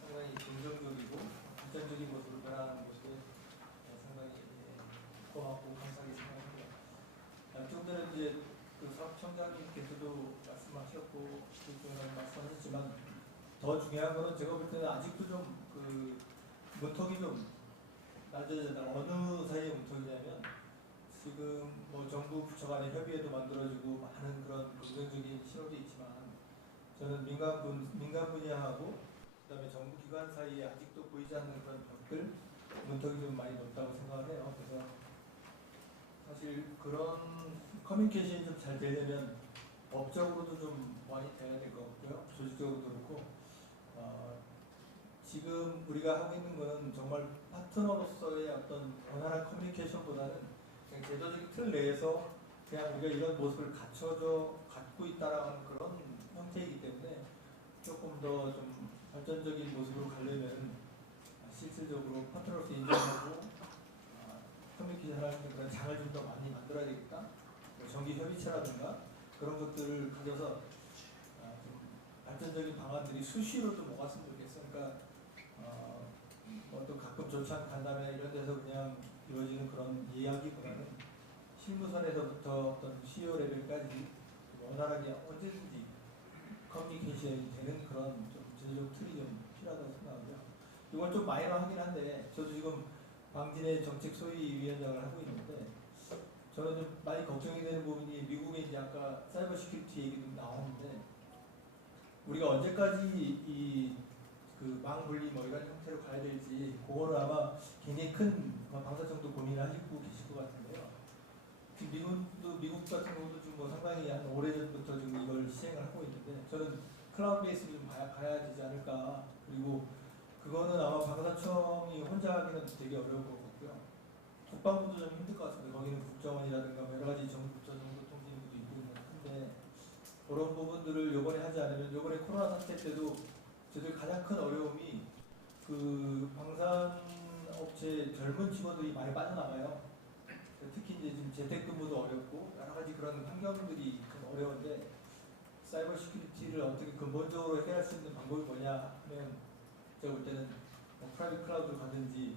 상당히 긍정적이고 발전적인 모습을 변화하는 모습에 상당히 고맙고 감사하게 생각합니다. 좀 전에 이제 사업청장님께서도 말씀하셨고 말씀하셨지만 더 중요한 거는 제가 볼 때는 아직도 좀 문턱이 좀 낮아졌다. 어느 사이에 문턱이냐면 지금 정부 부처 간의 협의회도 만들어지고 많은 그런 긍정적인 신호도 있지만 저는 민간 분야하고 그다음에 정부 기관 사이에 아직도 보이지 않는 그런 벽들 문턱이 좀 많이 높다고 생각을 해요. 그래서 사실 그런 커뮤니케이션이 좀 잘 되려면 법적으로도 좀 많이 돼야 될 것 같고요. 조직적으로도 그렇고 지금 우리가 하고 있는 거는 정말 파트너로서의 어떤 원활한 커뮤니케이션보다는 그냥 제도적인 틀 내에서 그냥 우리가 이런 모습을 갖고 있다라는 그런 형태이기 때문에 조금 더 좀 발전적인 모습으로 가려면 실질적으로 파트너로서 인정하고 커뮤니케이션 할 때 그런 장을 좀 더 많이 만들어야 되겠다. 뭐 정기 협의체라든가 그런 것들을 가져서 좀 발전적인 방안들이 수시로 좀 오갔으면 좋겠어. 그러니까 또 가끔 좋지 않고 간담회 이런 데서 그냥 이루어지는 그런 이야기보다는 실무선에서부터 어떤 CEO 레벨까지 원활하게 언제든지 커뮤니케이션이 되는 그런 좀 제도적 틀이 좀 필요하다고 생각하고요. 이건 좀 마이너하긴 한데 저도 지금 방진의 정책 소위위원장을 하고 있는데 저는 좀 많이 걱정이 되는 부분이 미국의 이제 아까 사이버 시큐리티 얘기도 나왔는데 우리가 언제까지 망 분리 뭐 이런 형태로 가야 될지 그거는 아마 굉장히 큰 방사청도 고민을 하시고 계실 것 같은데요. 미국 같은 경우도 좀 뭐 상당히 한 오래전부터 지금 이걸 시행을 하고 있는데 저는 클라우드 베이스를 좀 가야 되지 않을까. 그리고 그거는 아마 방사청이 혼자 하기는 되게 어려울 것 같고요. 국방부도 좀 힘들 것 같습니다. 거기는 국정원이라든가 여러 가지 정보통신부도 있고 한데 그런 부분들을 요번에 하지 않으면 요번에 코로나 사태 때도 저들 가장 큰 어려움이 그 방산업체 젊은 직원들이 많이 빠져나가요. 특히 이제 지금 재택근무도 어렵고 여러 가지 그런 환경들이 좀 어려운데 사이버 시큐리티를 어떻게 근본적으로 해결할 수 있는 방법이 뭐냐 하면 제가 볼 때는 뭐 프라이빗 클라우드를 가든지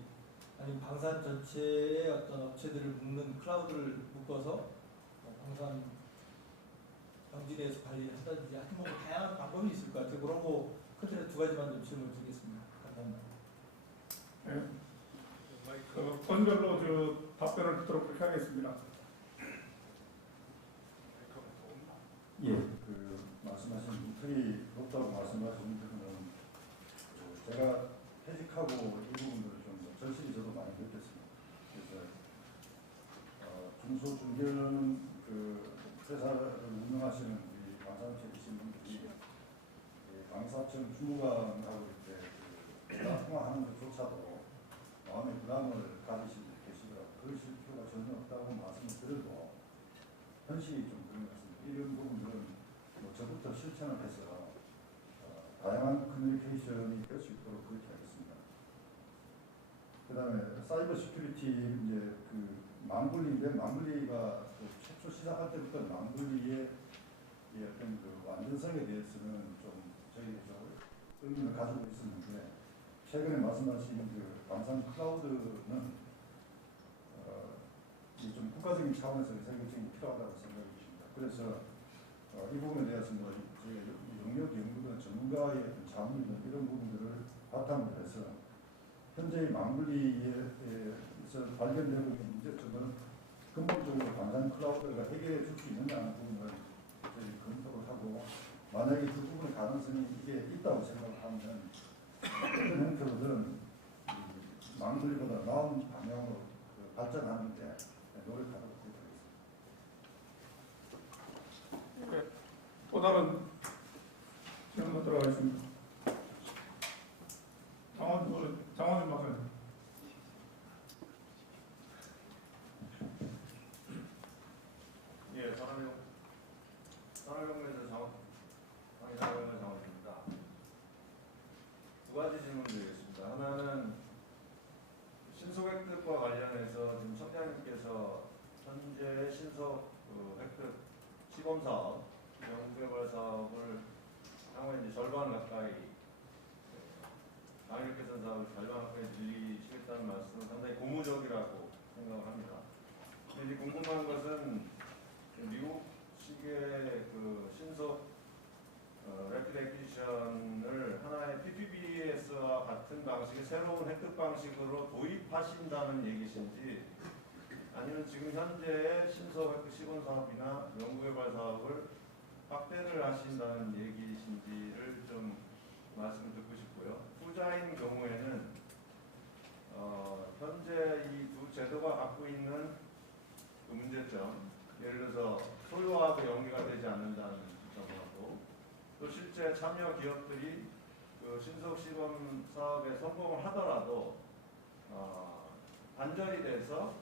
아니면 방산 전체의 어떤 업체들을 묶는 클라우드를 묶어서 방산 방진에서 관리를 한다든지 하여튼 뭐 다양한 방법이 있을 것 같아요. 그런 거 끝으로 두 가지만 좀 질문을 드리겠습니다. 감사합니다. 네. 건별로 답변을 듣도록 그렇게 하겠습니다. 예, 그 말씀하신 틀이 높다고 말씀하신 부분은 제가 퇴직하고 이 부분들을 좀 절실히 저도 많이 느꼈습니다. 그래서 중소중견 그 회사를 운영하시는 우리 방사업체 계신 분들이 방사청 주무관하고 이렇게 통화하는 것조차도 마음의 부담을 가지신 분이 계시더라고요. 그러실 필요가 전혀 없다고 말씀을 드려도 현실이 좀 그런 것 같습니다. 이런 부분들은 뭐 저부터 실천을 해서 다양한 커뮤니케이션이 될 수 있도록 그렇게 하겠습니다. 그 다음에 사이버 시큐리티 이제 그 망분리인데 망분리가 그 최초 시작할 때부터 망분리의 어떤 그 완전성에 대해서는 좀 저희가 좀 의문을 가지고 있었는데 최근에 말씀하신 그 방산 클라우드는 좀 국가적인 차원에서 의사결정이 필요하다고 생각이 듭니다. 그래서 이 부분에 대해서 뭐 저희가 영역 연구든 전문가의 어떤 자문이든 이런 부분들을 바탕으로 해서 현재의 망분리에서 발견되고 있는 문제점을 근본적으로 방산 클라우드가 해결해 줄 수 있느냐 하는 부분을 저희 검토를 하고 만약에 그 부분의 가능성이 이게 있다고 생각을 하면 어떤 형태로든 망분리보다 나은 방향으로 발전하는 데 노력하도록 하겠습니다. 네. 또 다른 질문 들어가겠습니다. 장원준 박사님. 예, 산업혁명에서 방위산업혁명 장원입니다. 두 가지 질문 드리겠습니다. 하나는 신속 획득과 관련해서 지금 청장님께서 현재 신속 획득 시범 사업, 연구개발 사업을 향후에 이제 절반 가까이 방위력 개선 사업을 절반 가까이 늘리시겠다는 말씀은 상당히 고무적이라고 생각을 합니다. 근데 이제 궁금한 것은 미국식의 그 신속 래피드 액퀴지션을 하나의 PPBS와 같은 방식의 새로운 획득 방식으로 도입하신다는 얘기신지 아니면 지금 현재의 신속 획득 시범 사업이나 연구개발 사업을 확대를 하신다는 얘기신지를 좀 말씀을 듣고 싶고요. 후자인 경우에는 현재 이 두 제도가 갖고 있는 그 문제점, 예를 들어서 소유하고 연계가 되지 않는다는 점하고 또 실제 참여 기업들이 그 신속 시범 사업에 성공을 하더라도 단절이 돼서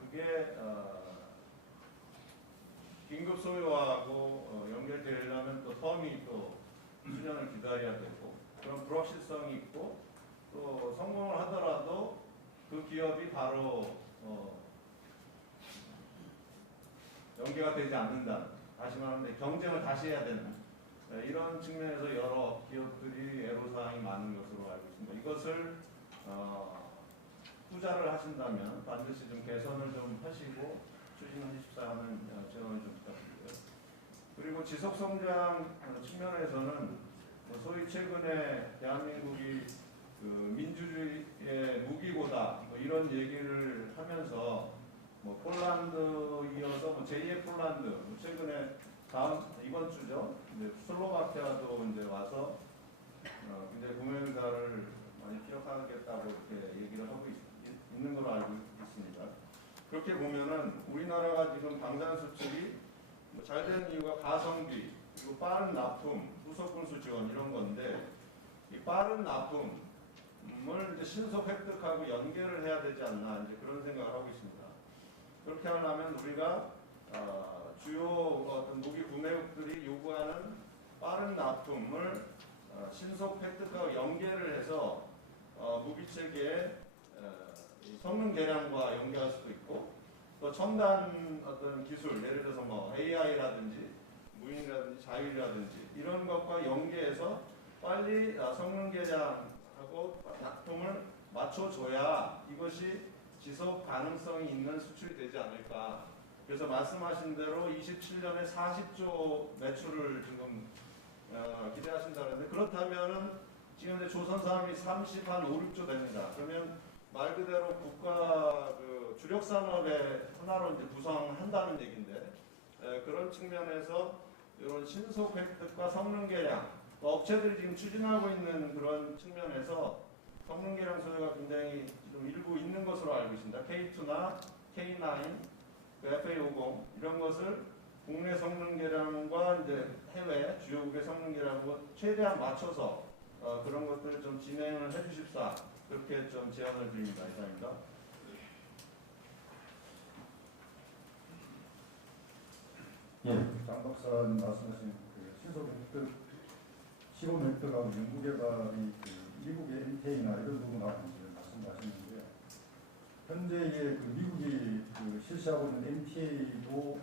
그게 긴급 소유하고 연결되려면 또 텀이 또 수년을 기다려야 되고 그런 불확실성이 있고 또 성공을 하더라도 그 기업이 바로 연계가 되지 않는다는, 다시 말하면 경쟁을 다시 해야 되는 이런 측면에서 여러 기업들이 애로사항이 많은 것으로 알고 있습니다. 이것을 투자를 하신다면 반드시 좀 개선을 좀 하시고 추진하십사 하는 제언을 좀 부탁드리고요. 그리고 지속성장 측면에서는 소위 최근에 대한민국이 그 민주주의의 무기고다 이런 얘기를 하면서 폴란드 이어서 제2의 폴란드, 최근에 이번 주죠. 이제 슬로바키아도 이제 와서 굉장히 공연가를 많이 기억하겠다고 이렇게 얘기를 하고 있는 걸로 알고 있습니다. 그렇게 보면은 우리나라가 지금 방산 수출이 잘 되는 이유가 가성비, 그리고 빠른 납품, 후속군수 지원 이런 건데, 이 빠른 납품을 이제 신속 획득하고 연계를 해야 되지 않나 이제 그런 생각을 하고 있습니다. 그렇게 하려면 우리가 주요 어떤 무기 구매국들이 요구하는 빠른 납품을 신속 획득하고 연계를 해서 무기 체계의 성능 개량과 연계할 수도 있고, 또 첨단 어떤 기술, 예를 들어서 AI라든지 무인이라든지 자율이라든지 이런 것과 연계해서 빨리 성능 개량하고 납품을 맞춰줘야 이것이 지속 가능성이 있는 수출이 되지 않을까. 그래서 말씀하신 대로 27년에 40조 매출을 지금 기대하신다는데, 그렇다면은 지금 이제 조선 산업이 30한 5, 6조 됩니다. 그러면 말 그대로 국가 그 주력 산업의 하나로 이제 구성한다는 얘기인데, 그런 측면에서 이런 신속 획득과 성능 개량, 업체들이 지금 추진하고 있는 그런 측면에서 성능 개량 소요가 굉장히 지금 일부 있는 것으로 알고 있습니다. K2나 K9, 그 FA50 이런 것을 국내 성능 개량과 이제 해외 주요국의 성능 개량과 최대한 맞춰서 그런 것들을 좀 진행을 해주십사, 그렇게 좀 제안을 드립니다. 이상입니다. 예, 장 박사님 말씀하신 그 신속 획득, 시범 획득하고 연구 개발이 그 미국의 MTA나 이런 부분하고 말씀하셨는데, 현재의 그 미국이 그 실시하고 있는 MTA도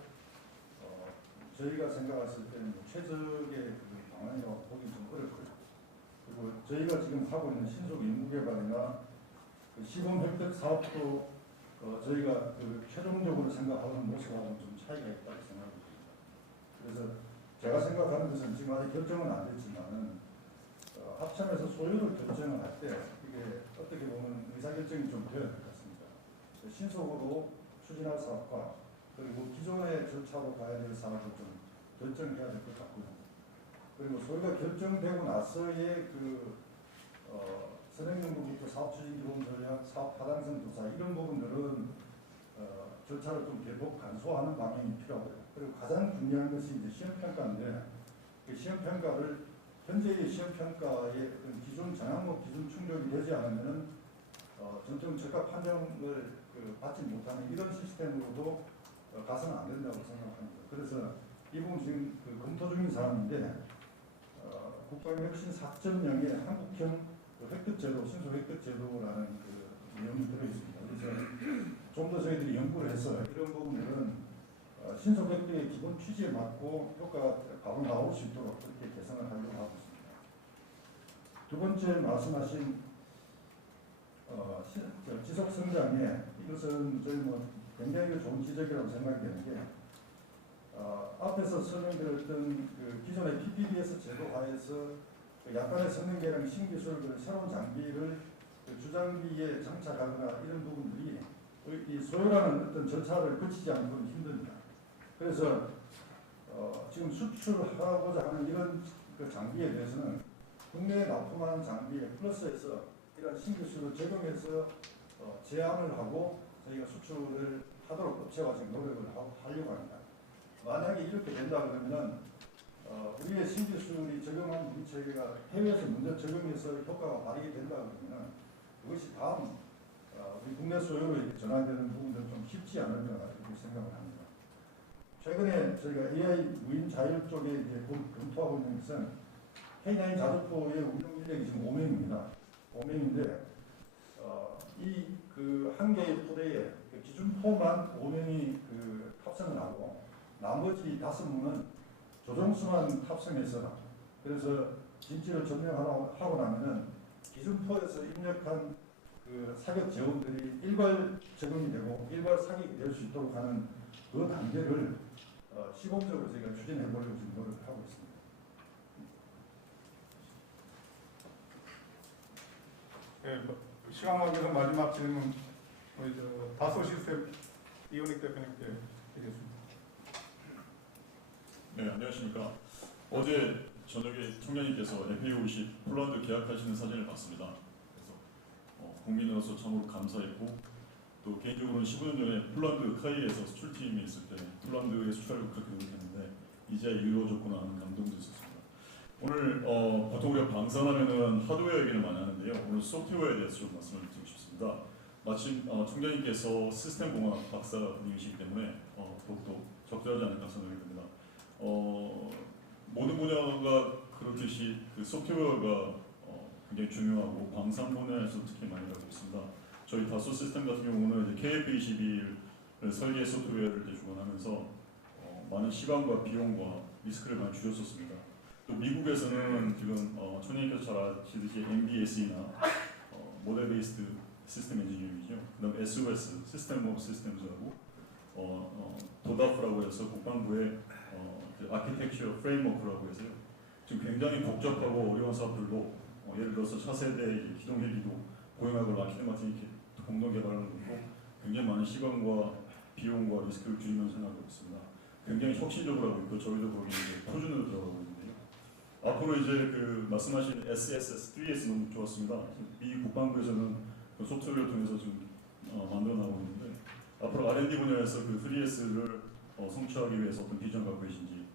저희가 생각했을 때는 최적의 그 방안이라고 보기는 좀 어렵고요. 그리고 저희가 지금 하고 있는 신속 연구 개발이나 그 시범 획득 사업도 저희가 그 최종적으로 생각하는 모습하고는 좀 차이가 있다고 생각합니다. 그래서 제가 생각하는 것은 지금 아직 결정은 안 됐지만은 합참에서 소요를 결정을 할 때 이게 어떻게 보면 의사결정이 좀 되어야 될 것 같습니다. 신속으로 추진할 사업과 그리고 기존의 절차로 가야 될 사업을 좀 결정해야 될 것 같고요. 그리고 소요가 결정되고 나서의 그 선행연구부터 사업추진기본 전략, 사업 타당성 조사 이런 부분들은 절차를 좀 대폭 간소화하는 방향이 필요하고요. 그리고 가장 중요한 것이 이제 시험평가인데, 그 시험평가를 현재의 시험평가의 기준 장학목 기준 충족이 되지 않으면은 전통 적합 판정을 받지 못하는 이런 시스템으로도 가서는 안 된다고 생각합니다. 그래서 이 부분 지금 검토 중인 사안인데, 국가혁신 4.0의 한국형 획득제도, 신속 획득제도라는 그 내용이 들어있습니다. 그래서 좀 더 저희들이 연구를 해서 이런 부분들은 신속 획득의 기본 취지에 맞고 효과가 바로 나올 수 있도록 그렇게 개선을 하려고 하고 있습니다. 두 번째 말씀하신 지속 성장에, 이것은 저희 굉장히 좋은 지적이라고 생각이 되는 게, 앞에서 설명드렸던 그 기존의 PPBS 제도화에서 약간의 성능 개량 신기술, 새로운 장비를 주장비에 장착하거나 이런 부분들이 이 소요라는 어떤 절차를 거치지 않고는 힘듭니다. 그래서 지금 수출하고자 하는 이런 그 장비에 대해서는 국내에 납품하는 장비에 플러스해서 이런 신기술을 적용해서 제한을 하고 저희가 수출을 하도록 업체와 지금 노력을 하려고 합니다. 만약에 이렇게 된다 그러면은 우리의 신기술이 적용한 무기 체계가 해외에서 먼저 적용해서 효과가 발휘가 된다 그러면은 그것이 다음 우리 국내 소유로 이렇게 전환되는 부분들은 좀 쉽지 않을까 이렇게 생각을 합니다. 최근에 저희가 AI 무인 자율 쪽에 이제 검토하고 있는 것은 K9 자주포의 운용 인력이 지금 5명입니다. 5명인데 이 그 한 개의 포대에 그 기준 포만 5명이 그 탑승을 하고 나머지 5명은 조종수만 탑승해서 그래서 진지를 점령하고 나면은 기준 포에서 입력한 그 사격 제원들이 일괄 적용이 되고 일괄 사격이 될 수 있도록 하는 그 단계를 시범적으로 저희가 추진해 보려고 지금 노력을 하고 있습니다. 예, 시간 관계상 마지막 질문 우리 다소 시스템 이은익 대표님께 드리겠습니다. 네, 안녕하십니까. 어제 저녁에 총장님께서 FA50 폴란드 계약하시는 사진을 봤습니다. 그래서 국민으로서 참으로 감사했고 또 개인적으로는 15년 전에 폴란드 카이에서 수출팀에 있을 때 폴란드에 수출하려고 그렇게 노력했는데 이제 이루어졌구나 하는 감동도 있었습니다. 오늘 보통 우리가 방산하면은 하드웨어 얘기를 많이 하는데요. 오늘 소프트웨어에 대해서 좀 말씀을 드리고 싶습니다. 마침 총장님께서 시스템 공학 박사님이시기 때문에 더욱더 적절하지 않을까 생각이 듭니다. 모든 분야가 그렇듯이 그 소프트웨어가 굉장히 중요하고 방산 분야에서 특히 많이 가고 있습니다. 저희 다소 시스템 같은 경우는 이제 KF21을 설계 소프트웨어를 주관하면서 많은 시간과 비용과 리스크를 많이 줄였었습니다. 또 미국에서는 지금 총장님께서 잘 아시듯이 MBSE나 모델 베이스드 시스템 엔지니어링이죠. 그다음 SOS 시스템 오브 시스템즈라고 도다프라고 해서 국방부의 그 아키텍처 프레임워크라고 해서요. 지금 굉장히 복잡하고 어려운 사업들도 예를 들어서 차세대 기동 헬기도 보잉하고 락히드 마틴이 공동 개발하는 거고 굉장히 많은 시간과 비용과 리스크를 줄이면서 생각하고 있습니다. 굉장히 혁신적으로 하고 있고 저희도 거기 이제 표준으로 들어가고 있는데요. 앞으로 이제 그 말씀하신 SSS, 3S 너무 좋았습니다. 미 국방부에서는 그 소프트웨어를 통해서 지금 만들어 나가고 있는데 앞으로 R&D 분야에서 그 3S를 성취하기 위해서 어떤 비전 갖고 계신지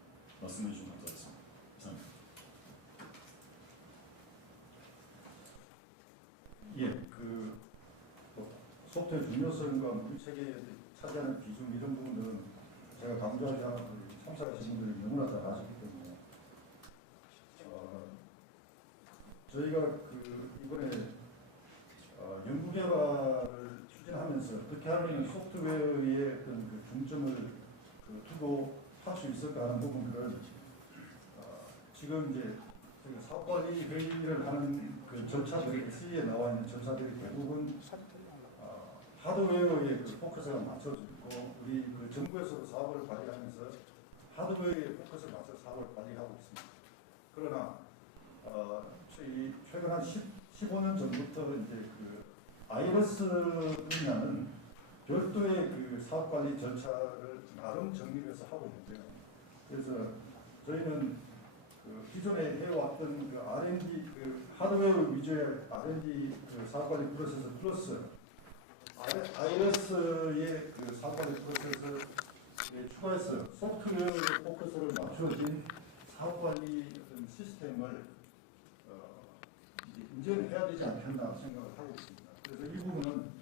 말씀해 주시면 감사하겠습니다. 이상입니다. 예, 그 소프트웨어 중요성과 우리 세계에 차지하는 비중 이런 부분들은 제가 강조하지 않아도 참석하신 분들이 너무나 잘 아시기 때문에 저희가 그 이번에 연구 개발을 추진하면서 어떻게 하면 소프트웨어의 어떤 그 중점을 두고 할 수 있을까 하는 부분들을 지금 이제 사업관리 회의를 하는 그 절차들이 SE에 나와 있는 절차들이 대부분 하드웨어에 그 포커스가 맞춰져 있고 우리 그 정부에서도 사업을 관리하면서 하드웨어에 포커스를 맞춰 사업을 관리하고 있습니다. 그러나 최근 한 15년 전부터 이제 그 아이러스 분야는 별도의 그 사업 관리 절차를 나름 정립해서 하고 있는데요. 그래서 저희는 그 기존에 해왔던 그 R&D 그 하드웨어 위주의 R&D 그 사업 관리 프로세스 플러스 아이러스의 그 사업 관리 프로세스에 추가해서 소프트웨어 포커스를 맞춰진 사업 관리 어떤 시스템을 인정해야 되지 않겠나 생각을 하고 있습니다. 그래서 이 부분은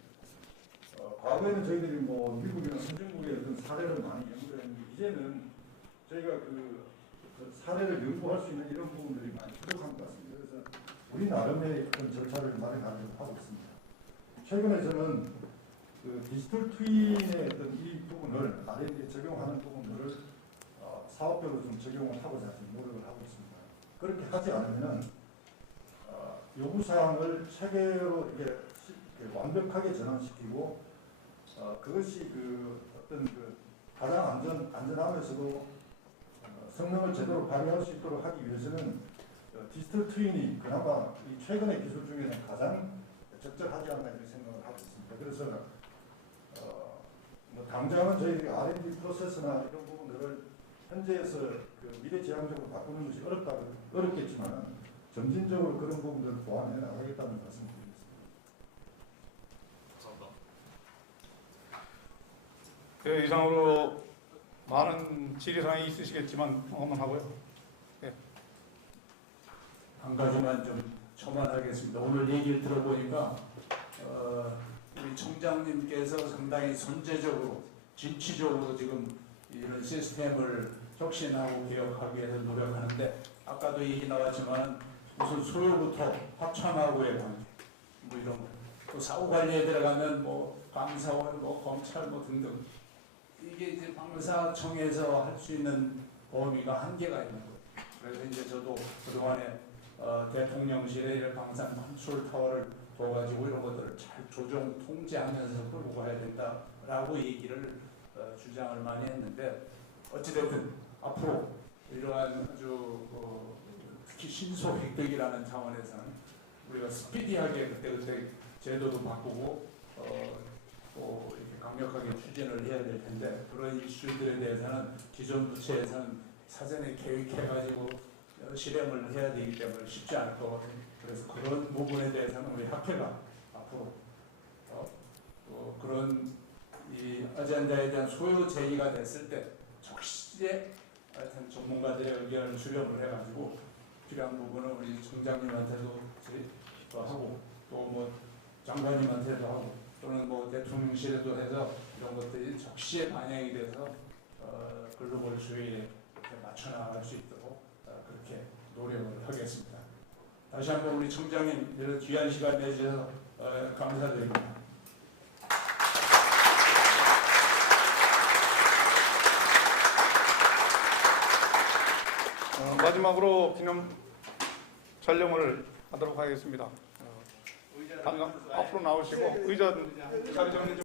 과거에는 저희들이 뭐 미국이나 선진국의 어떤 사례를 많이 연구를 했는데 이제는 저희가 그 사례를 연구할 수 있는 이런 부분들이 많이 부족한 것 같습니다. 그래서 우리 나름의 그런 절차를 마련하려고 하고 있습니다. 최근에 저는 그 디지털 트윈의 어떤 이 부분을 R&D에 적용하는 부분들을 사업별로 좀 적용을 하고자 지금 노력을 하고 있습니다. 그렇게 하지 않으면은 요구사항을 체계로 이게 완벽하게 전환시키고 그것이 그 어떤 그 가장 안전하면서도 성능을 제대로 발휘할 수 있도록 하기 위해서는 디지털 트윈이 그나마 이 최근의 기술 중에는 가장 적절하지 않나 이렇게 생각을 하고 있습니다. 그래서 뭐 당장은 저희들이 R&D 프로세스나 이런 부분들을 현재에서 그 미래지향적으로 바꾸는 것이 어렵겠지만 점진적으로 그런 부분들을 보완해 나가겠다는 말씀을 드리겠습니다. 감사합니다. 네, 이상으로 많은 질의사항이 있으시겠지만 한번 하고요. 네. 한 가지만 좀 첨언하겠습니다. 오늘 얘기를 들어보니까 우리 총장님께서 상당히 선제적으로 진취적으로 지금 이런 시스템을 혁신하고 개혁하기 위해서 노력하는데 아까도 얘기 나왔지만 우선 소요부터 합참하고의 관계 뭐 이런 거. 또 사후 관리에 들어가면 뭐 감사원, 뭐 검찰 뭐 등등 이게 이제 방사청에서 할 수 있는 범위가 한계가 있는 거예요. 그래서 이제 저도 그동안에 대통령실에 이런 방산 컨트롤 타워를 둬가지고 이런 것들을 잘 조정 통제하면서 끌고 가야 된다라고 얘기를 주장을 많이 했는데 어찌됐든 앞으로 이러한 아주 특히 신소 획득이라는 차원에서는 우리가 스피디하게 그때그때 제도도 바꾸고 또 이렇게 강력하게 추진을 해야 될 텐데 그런 이슈들에 대해서는 기존 부처에서는 사전에 계획해가지고 실행을 해야 되기 때문에 쉽지 않을 거거든요. 그래서 그런 부분에 대해서는 우리 학회가 앞으로 그런 이 아젠다에 대한 소요 제의가 됐을 때 적시에 하여튼 전문가들의 의견을 수렴을 해가지고 필요한 부분은 우리 청장님한테도 하고 또 뭐 장관님한테도 하고 또는 뭐 대통령실에도 해서 이런 것들이 적시에 반영이 돼서 글로벌 수요에 맞춰 나갈 수 있도록 그렇게 노력을 하겠습니다. 다시 한번 우리 청장님 이런 귀한 시간 내주셔서 감사드립니다. 마지막으로 기념 촬영을 하도록 하겠습니다. 앞으로 나오시고 의전 자리 정리 좀